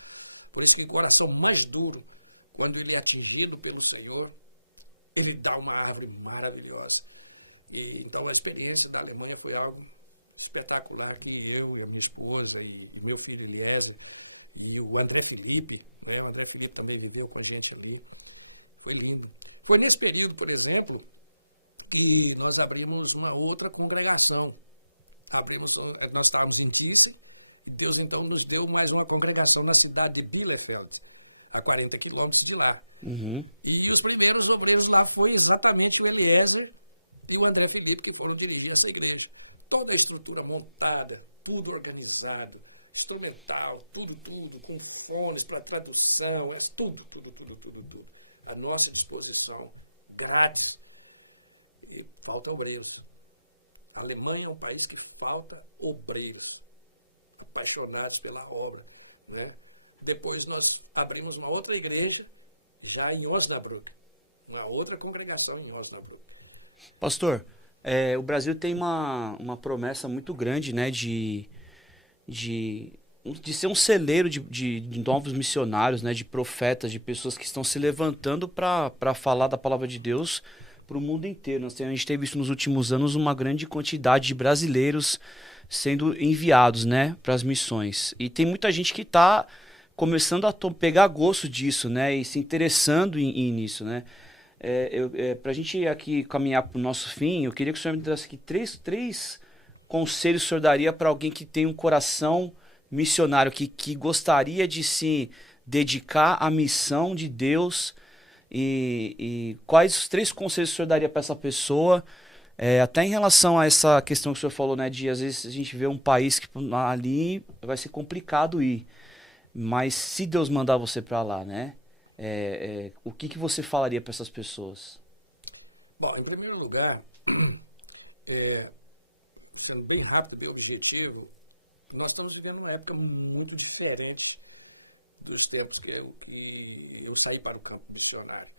Por isso que o coração mais duro, quando ele é atingido pelo Senhor, ele dá uma árvore maravilhosa. E então a experiência da Alemanha foi algo espetacular, que eu e a minha esposa e meu filho Eliezer e o André Felipe, né? O André Felipe também viveu com a gente ali. Foi lindo. Foi nesse período, por exemplo, que nós abrimos uma outra congregação. Nós estávamos em Thyssen, e Deus então nos deu mais uma congregação na cidade de Bielefeld, a 40 quilômetros de lá. Uhum. E os primeiros obreiros lá foi exatamente o Eliezer e o André Felipe, que foram dirigir essa igreja. Toda a estrutura montada, tudo organizado, instrumental, tudo, com fones para tradução, tudo. À nossa disposição, grátis. E falta obreiros. A Alemanha é um país que falta obreiros, apaixonados pela obra, né? Depois nós abrimos uma outra igreja, já em Osnabrück, uma outra congregação em Osnabrück. Pastor, o Brasil tem uma promessa muito grande, né, de ser um celeiro de novos missionários, né, de profetas, de pessoas que estão se levantando para falar da palavra de Deus para o mundo inteiro. A gente tem visto nos últimos anos uma grande quantidade de brasileiros sendo enviados, né, para as missões. E tem muita gente que está começando a pegar gosto disso, né, e se interessando nisso, né. Para a gente aqui caminhar para o nosso fim, eu queria que o senhor me desse aqui três conselhos que o senhor daria para alguém que tem um coração missionário, que gostaria de se dedicar à missão de Deus. E quais os 3 conselhos que o senhor daria para essa pessoa, até em relação a essa questão que o senhor falou, né, de às vezes a gente vê um país que ali vai ser complicado ir, mas se Deus mandar você para lá, né, o que você falaria para essas pessoas? Bom, em primeiro lugar, sendo bem rápido, bem objetivo, nós estamos vivendo uma época muito diferente dos tempos que eu saí para o campo missionário.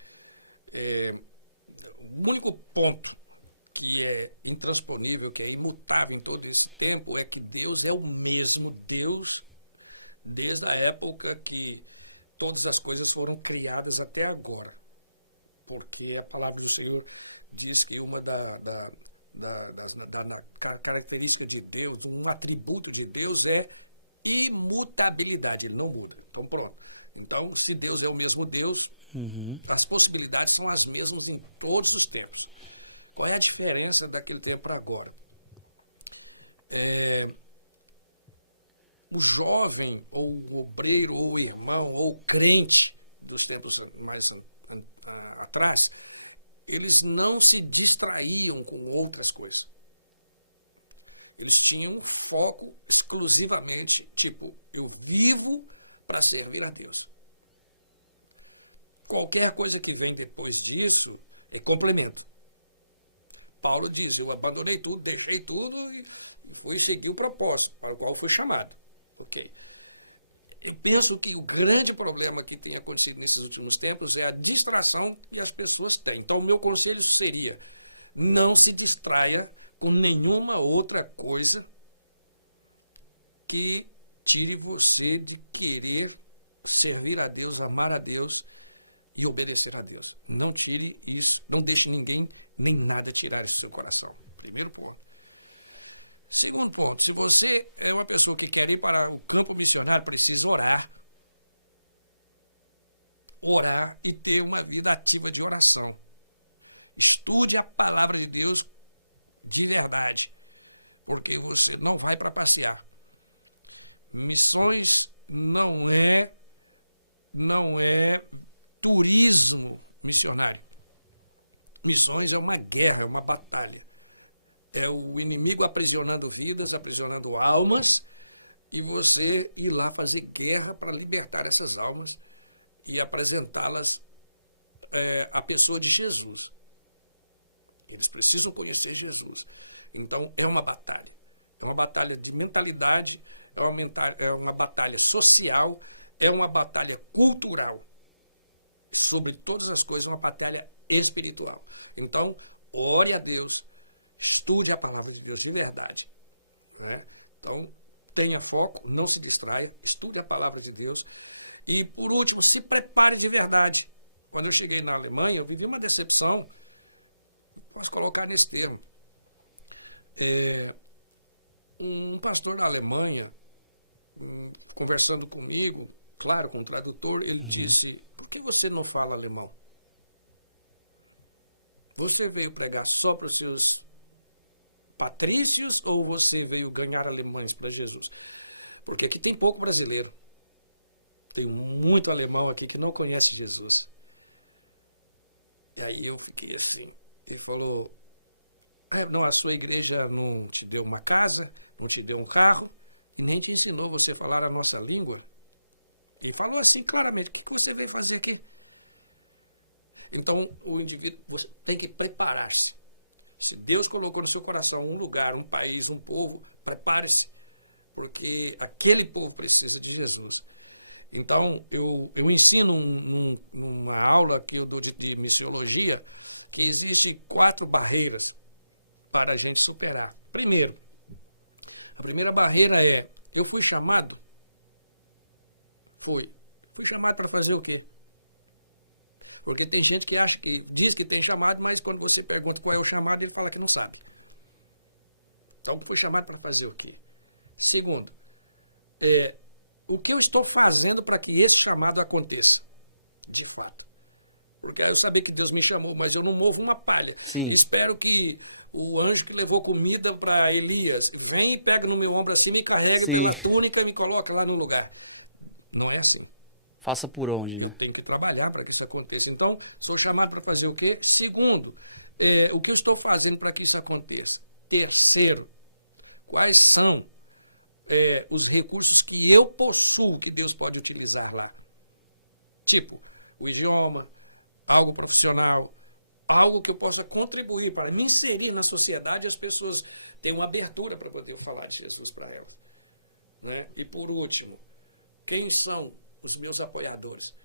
O único ponto que é intransponível, que é imutável em todo esse tempo, é que Deus é o mesmo Deus desde a época que todas as coisas foram criadas até agora. Porque a palavra do Senhor diz que uma das características de Deus, um atributo de Deus é imutabilidade, ele não muda. Então, pronto. Então, se Deus é o mesmo Deus, as possibilidades são as mesmas em todos os tempos. Qual é a diferença daquele tempo para agora? O jovem, ou o obreiro, ou o irmão, ou o crente dos tempos mais atrás, eles não se distraíam com outras coisas. Eles tinham um foco exclusivamente, tipo, eu vivo para servir a Deus. Qualquer coisa que vem depois disso é complemento. Paulo diz, eu abandonei tudo, deixei tudo e fui seguir o propósito para o qual fui chamado. Ok. Eu penso que o grande problema que tem acontecido nesses últimos tempos é a distração que as pessoas têm. Então, o meu conselho seria, não se distraia com nenhuma outra coisa que tire você de querer servir a Deus, amar a Deus e obedecer a Deus. Não tire isso, não deixe ninguém nem nada tirar isso do seu coração. Primeiro ponto. Segundo ponto, se você é uma pessoa que quer ir para o campo missionário, precisa orar. Orar e ter uma vida ativa de oração. Estude a palavra de Deus de verdade, porque você não vai para passear. Missões não é turismo missionário. Missões é uma guerra, é uma batalha. É o inimigo aprisionando vidas, aprisionando almas, e você ir lá fazer guerra para libertar essas almas e apresentá-las à pessoa de Jesus. Eles precisam conhecer Jesus. Então, é uma batalha. É uma batalha de mentalidade, é uma batalha social, é uma batalha cultural. sobre todas as coisas, uma batalha espiritual. Então, ore a Deus, estude a palavra de Deus de verdade, né? Então, tenha foco, não se distraia, estude a palavra de Deus. E, por último, se prepare de verdade. Quando eu cheguei na Alemanha, eu vivi uma decepção, posso colocar nesse termo. Um pastor da Alemanha, conversando comigo, claro, com o tradutor, ele disse: por que você não fala alemão? Você veio pregar só para os seus patrícios ou você veio ganhar alemães para Jesus? Porque aqui tem pouco brasileiro. Tem muito alemão aqui que não conhece Jesus. E aí eu fiquei assim. Ele falou: não, a sua igreja não te deu uma casa, não te deu um carro e nem te ensinou você a falar a nossa língua. E falou assim claramente: o que você veio fazer aqui? Então, o indivíduo você tem que preparar-se. Se Deus colocou no seu coração um lugar, um país, um povo, prepare-se, porque aquele povo precisa de Jesus. Então, eu ensino numa aula que eu dou de missiologia que existe 4 barreiras para a gente superar. Primeiro, a primeira barreira é: eu fui chamado? Fui chamado para fazer o quê? Porque tem gente que acha que diz que tem chamado, mas quando você pergunta qual é o chamado, ele fala que não sabe. Então, fui chamado para fazer o quê? Segundo, o que eu estou fazendo para que esse chamado aconteça, de fato? Porque eu sabia que Deus me chamou, mas eu não movo uma palha. Sim. Espero que o anjo que levou comida para Elias venha e pega no meu ombro assim, me carrega pela túnica e me coloca lá no lugar. Não é assim. Faça por onde? Eu tenho que trabalhar para que isso aconteça. Então, sou chamado para fazer o quê? Segundo, o que eu estou fazendo para que isso aconteça? Terceiro, quais são os recursos que eu possuo que Deus pode utilizar lá? Tipo, o idioma, algo profissional, algo que eu possa contribuir para me inserir na sociedade e as pessoas terem uma abertura para poder falar de Jesus para elas, né? E por último, quem são os meus apoiadores?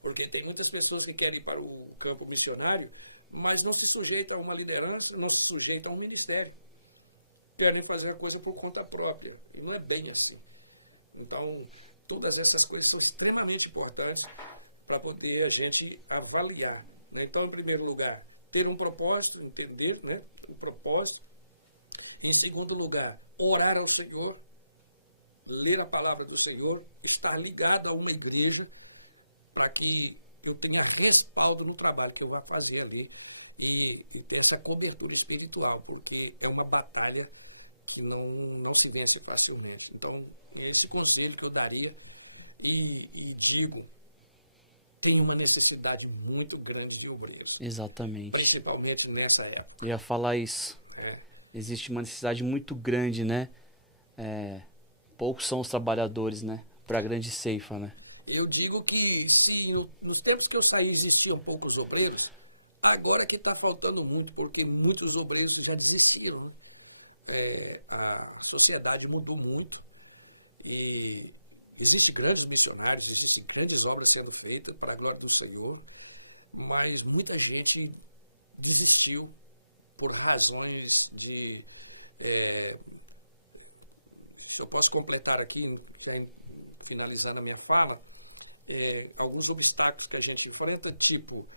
Porque tem muitas pessoas que querem ir para o campo missionário, mas não se sujeitam a uma liderança, não se sujeitam a um ministério. Querem fazer a coisa por conta própria. E não é bem assim. Então, todas essas coisas são extremamente importantes para poder a gente avaliar, né? Então, em primeiro lugar, ter um propósito, entender, né, o propósito. Em segundo lugar, orar ao Senhor, ler a palavra do Senhor, estar ligado a uma igreja para que eu tenha respaldo no trabalho que eu vou fazer ali e ter essa cobertura espiritual, porque é uma batalha que não se vence facilmente. Então, esse conselho que eu daria e digo, tem uma necessidade muito grande de obreiros. Exatamente. Principalmente nessa época. Eu ia falar isso. Existe uma necessidade muito grande, né? Poucos são os trabalhadores, né? Para a grande ceifa, né? Eu digo que se nos tempos que eu saí existiam poucos obreiros, agora que está faltando muito, porque muitos obreiros já desistiram, né? A sociedade mudou muito e existem grandes missionários, existem grandes obras sendo feitas para a glória do Senhor, mas muita gente desistiu por razões de... se eu posso completar aqui, já finalizando a minha fala, alguns obstáculos que a gente enfrenta, tipo,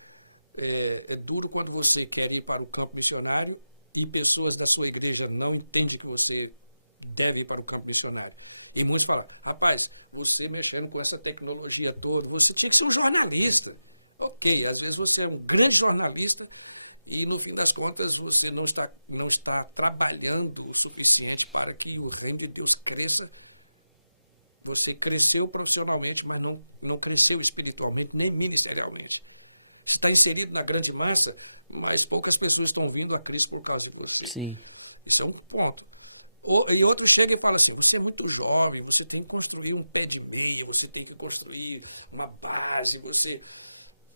é duro quando você quer ir para o campo missionário e pessoas da sua igreja não entendem que você deve ir para o campo missionário. E muitos falam: rapaz, você mexendo com essa tecnologia toda, você tinha que ser um jornalista. Ok, às vezes você é um grande jornalista e, no fim das contas, você não está trabalhando o suficiente para que o reino de Deus cresça. Você cresceu profissionalmente, mas não cresceu espiritualmente, nem ministerialmente. Você está inserido na grande massa, mas poucas pessoas estão vindo a Cristo por causa de você. Sim. Isso é um ponto. E outro chega e fala assim: você é muito jovem, você tem que construir um pé de meia, você tem que construir uma base.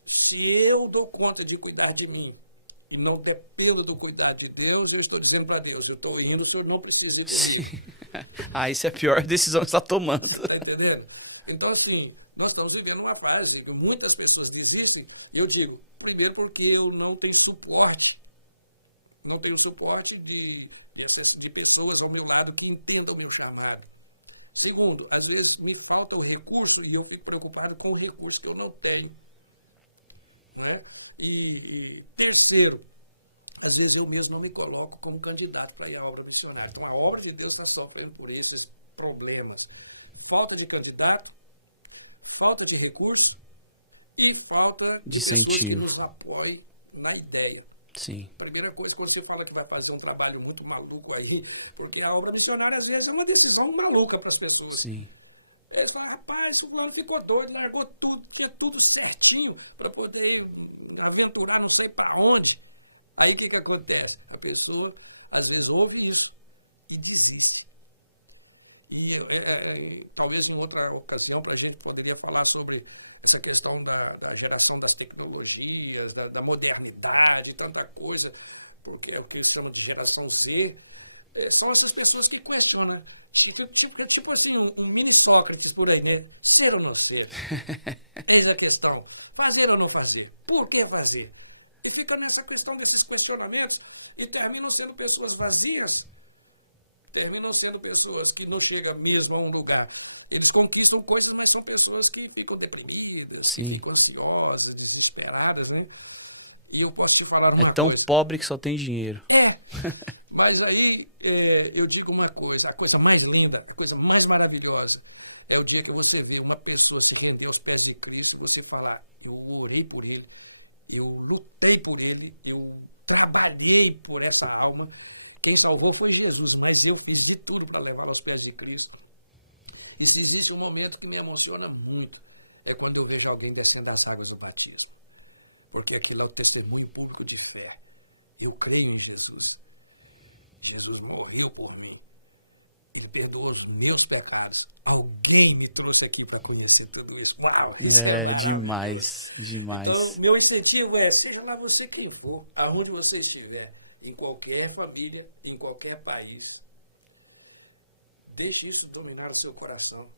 Se eu dou conta de cuidar de mim e não dependo do cuidado de Deus, eu estou dizendo para Deus: eu estou indo, o Senhor não precisa ir comigo. Isso é a pior decisão que você está tomando. Você está entendendo? Então, assim, nós estamos vivendo uma fase que muitas pessoas desistem, e eu digo, primeiro porque eu não tenho suporte. Não tenho suporte de pessoas ao meu lado que entendam o meu chamado. Segundo, às vezes me falta o recurso e eu fico preocupado com o recurso que eu não tenho. Não é? E terceiro, às vezes eu mesmo não me coloco como candidato para ir à obra missionária. Então a obra de Deus está sofrendo por esses problemas. Falta de candidato, falta de recurso e falta de pessoas que nos apoiem na ideia. Sim. Primeira coisa, quando você fala que vai fazer um trabalho muito maluco aí, porque a obra missionária às vezes é uma decisão maluca para as pessoas. Sim. Eles falam, rapaz, o fulano ficou doido, largou tudo, tinha tudo certinho para poder aventurar não sei para onde. Aí o que acontece? A pessoa às vezes ouve isso e desiste. E talvez em outra ocasião a gente poderia falar sobre essa questão da geração das tecnologias, da modernidade, tanta coisa, porque é o que se chama de geração Z. São essas pessoas que questionam, tipo assim, um mini Sócrates por aí, né? Ser ou não ser? Eis a questão. Fazer ou não fazer? Por que fazer? E fica nessa questão desses questionamentos e terminam sendo pessoas vazias. Terminam sendo pessoas que não chegam mesmo a um lugar. Eles conquistam coisas, mas são pessoas que ficam deprimidas, Sim. que ficam ansiosas, desesperadas, né? E eu posso te falar uma coisa. Pobre que só tem dinheiro. Mas aí eu digo uma coisa, a coisa mais linda, a coisa mais maravilhosa é o dia que você vê uma pessoa se render aos pés de Cristo e você falar, eu orei por ele, eu lutei por ele, eu trabalhei por essa alma. Quem salvou foi Jesus, mas eu fiz de tudo para levá-lo aos pés de Cristo. E se existe um momento que me emociona muito, é quando eu vejo alguém descendo as águas do batismo. Porque aquilo é o testemunho público de fé. Eu creio em Jesus. Jesus morreu por mim. Ele perdoou os meus pecados. Alguém me trouxe aqui para conhecer tudo isso. Uau, isso é maravilhoso. Demais. Então, meu incentivo é, seja lá você quem for, aonde você estiver, em qualquer família, em qualquer país, deixe isso dominar o seu coração.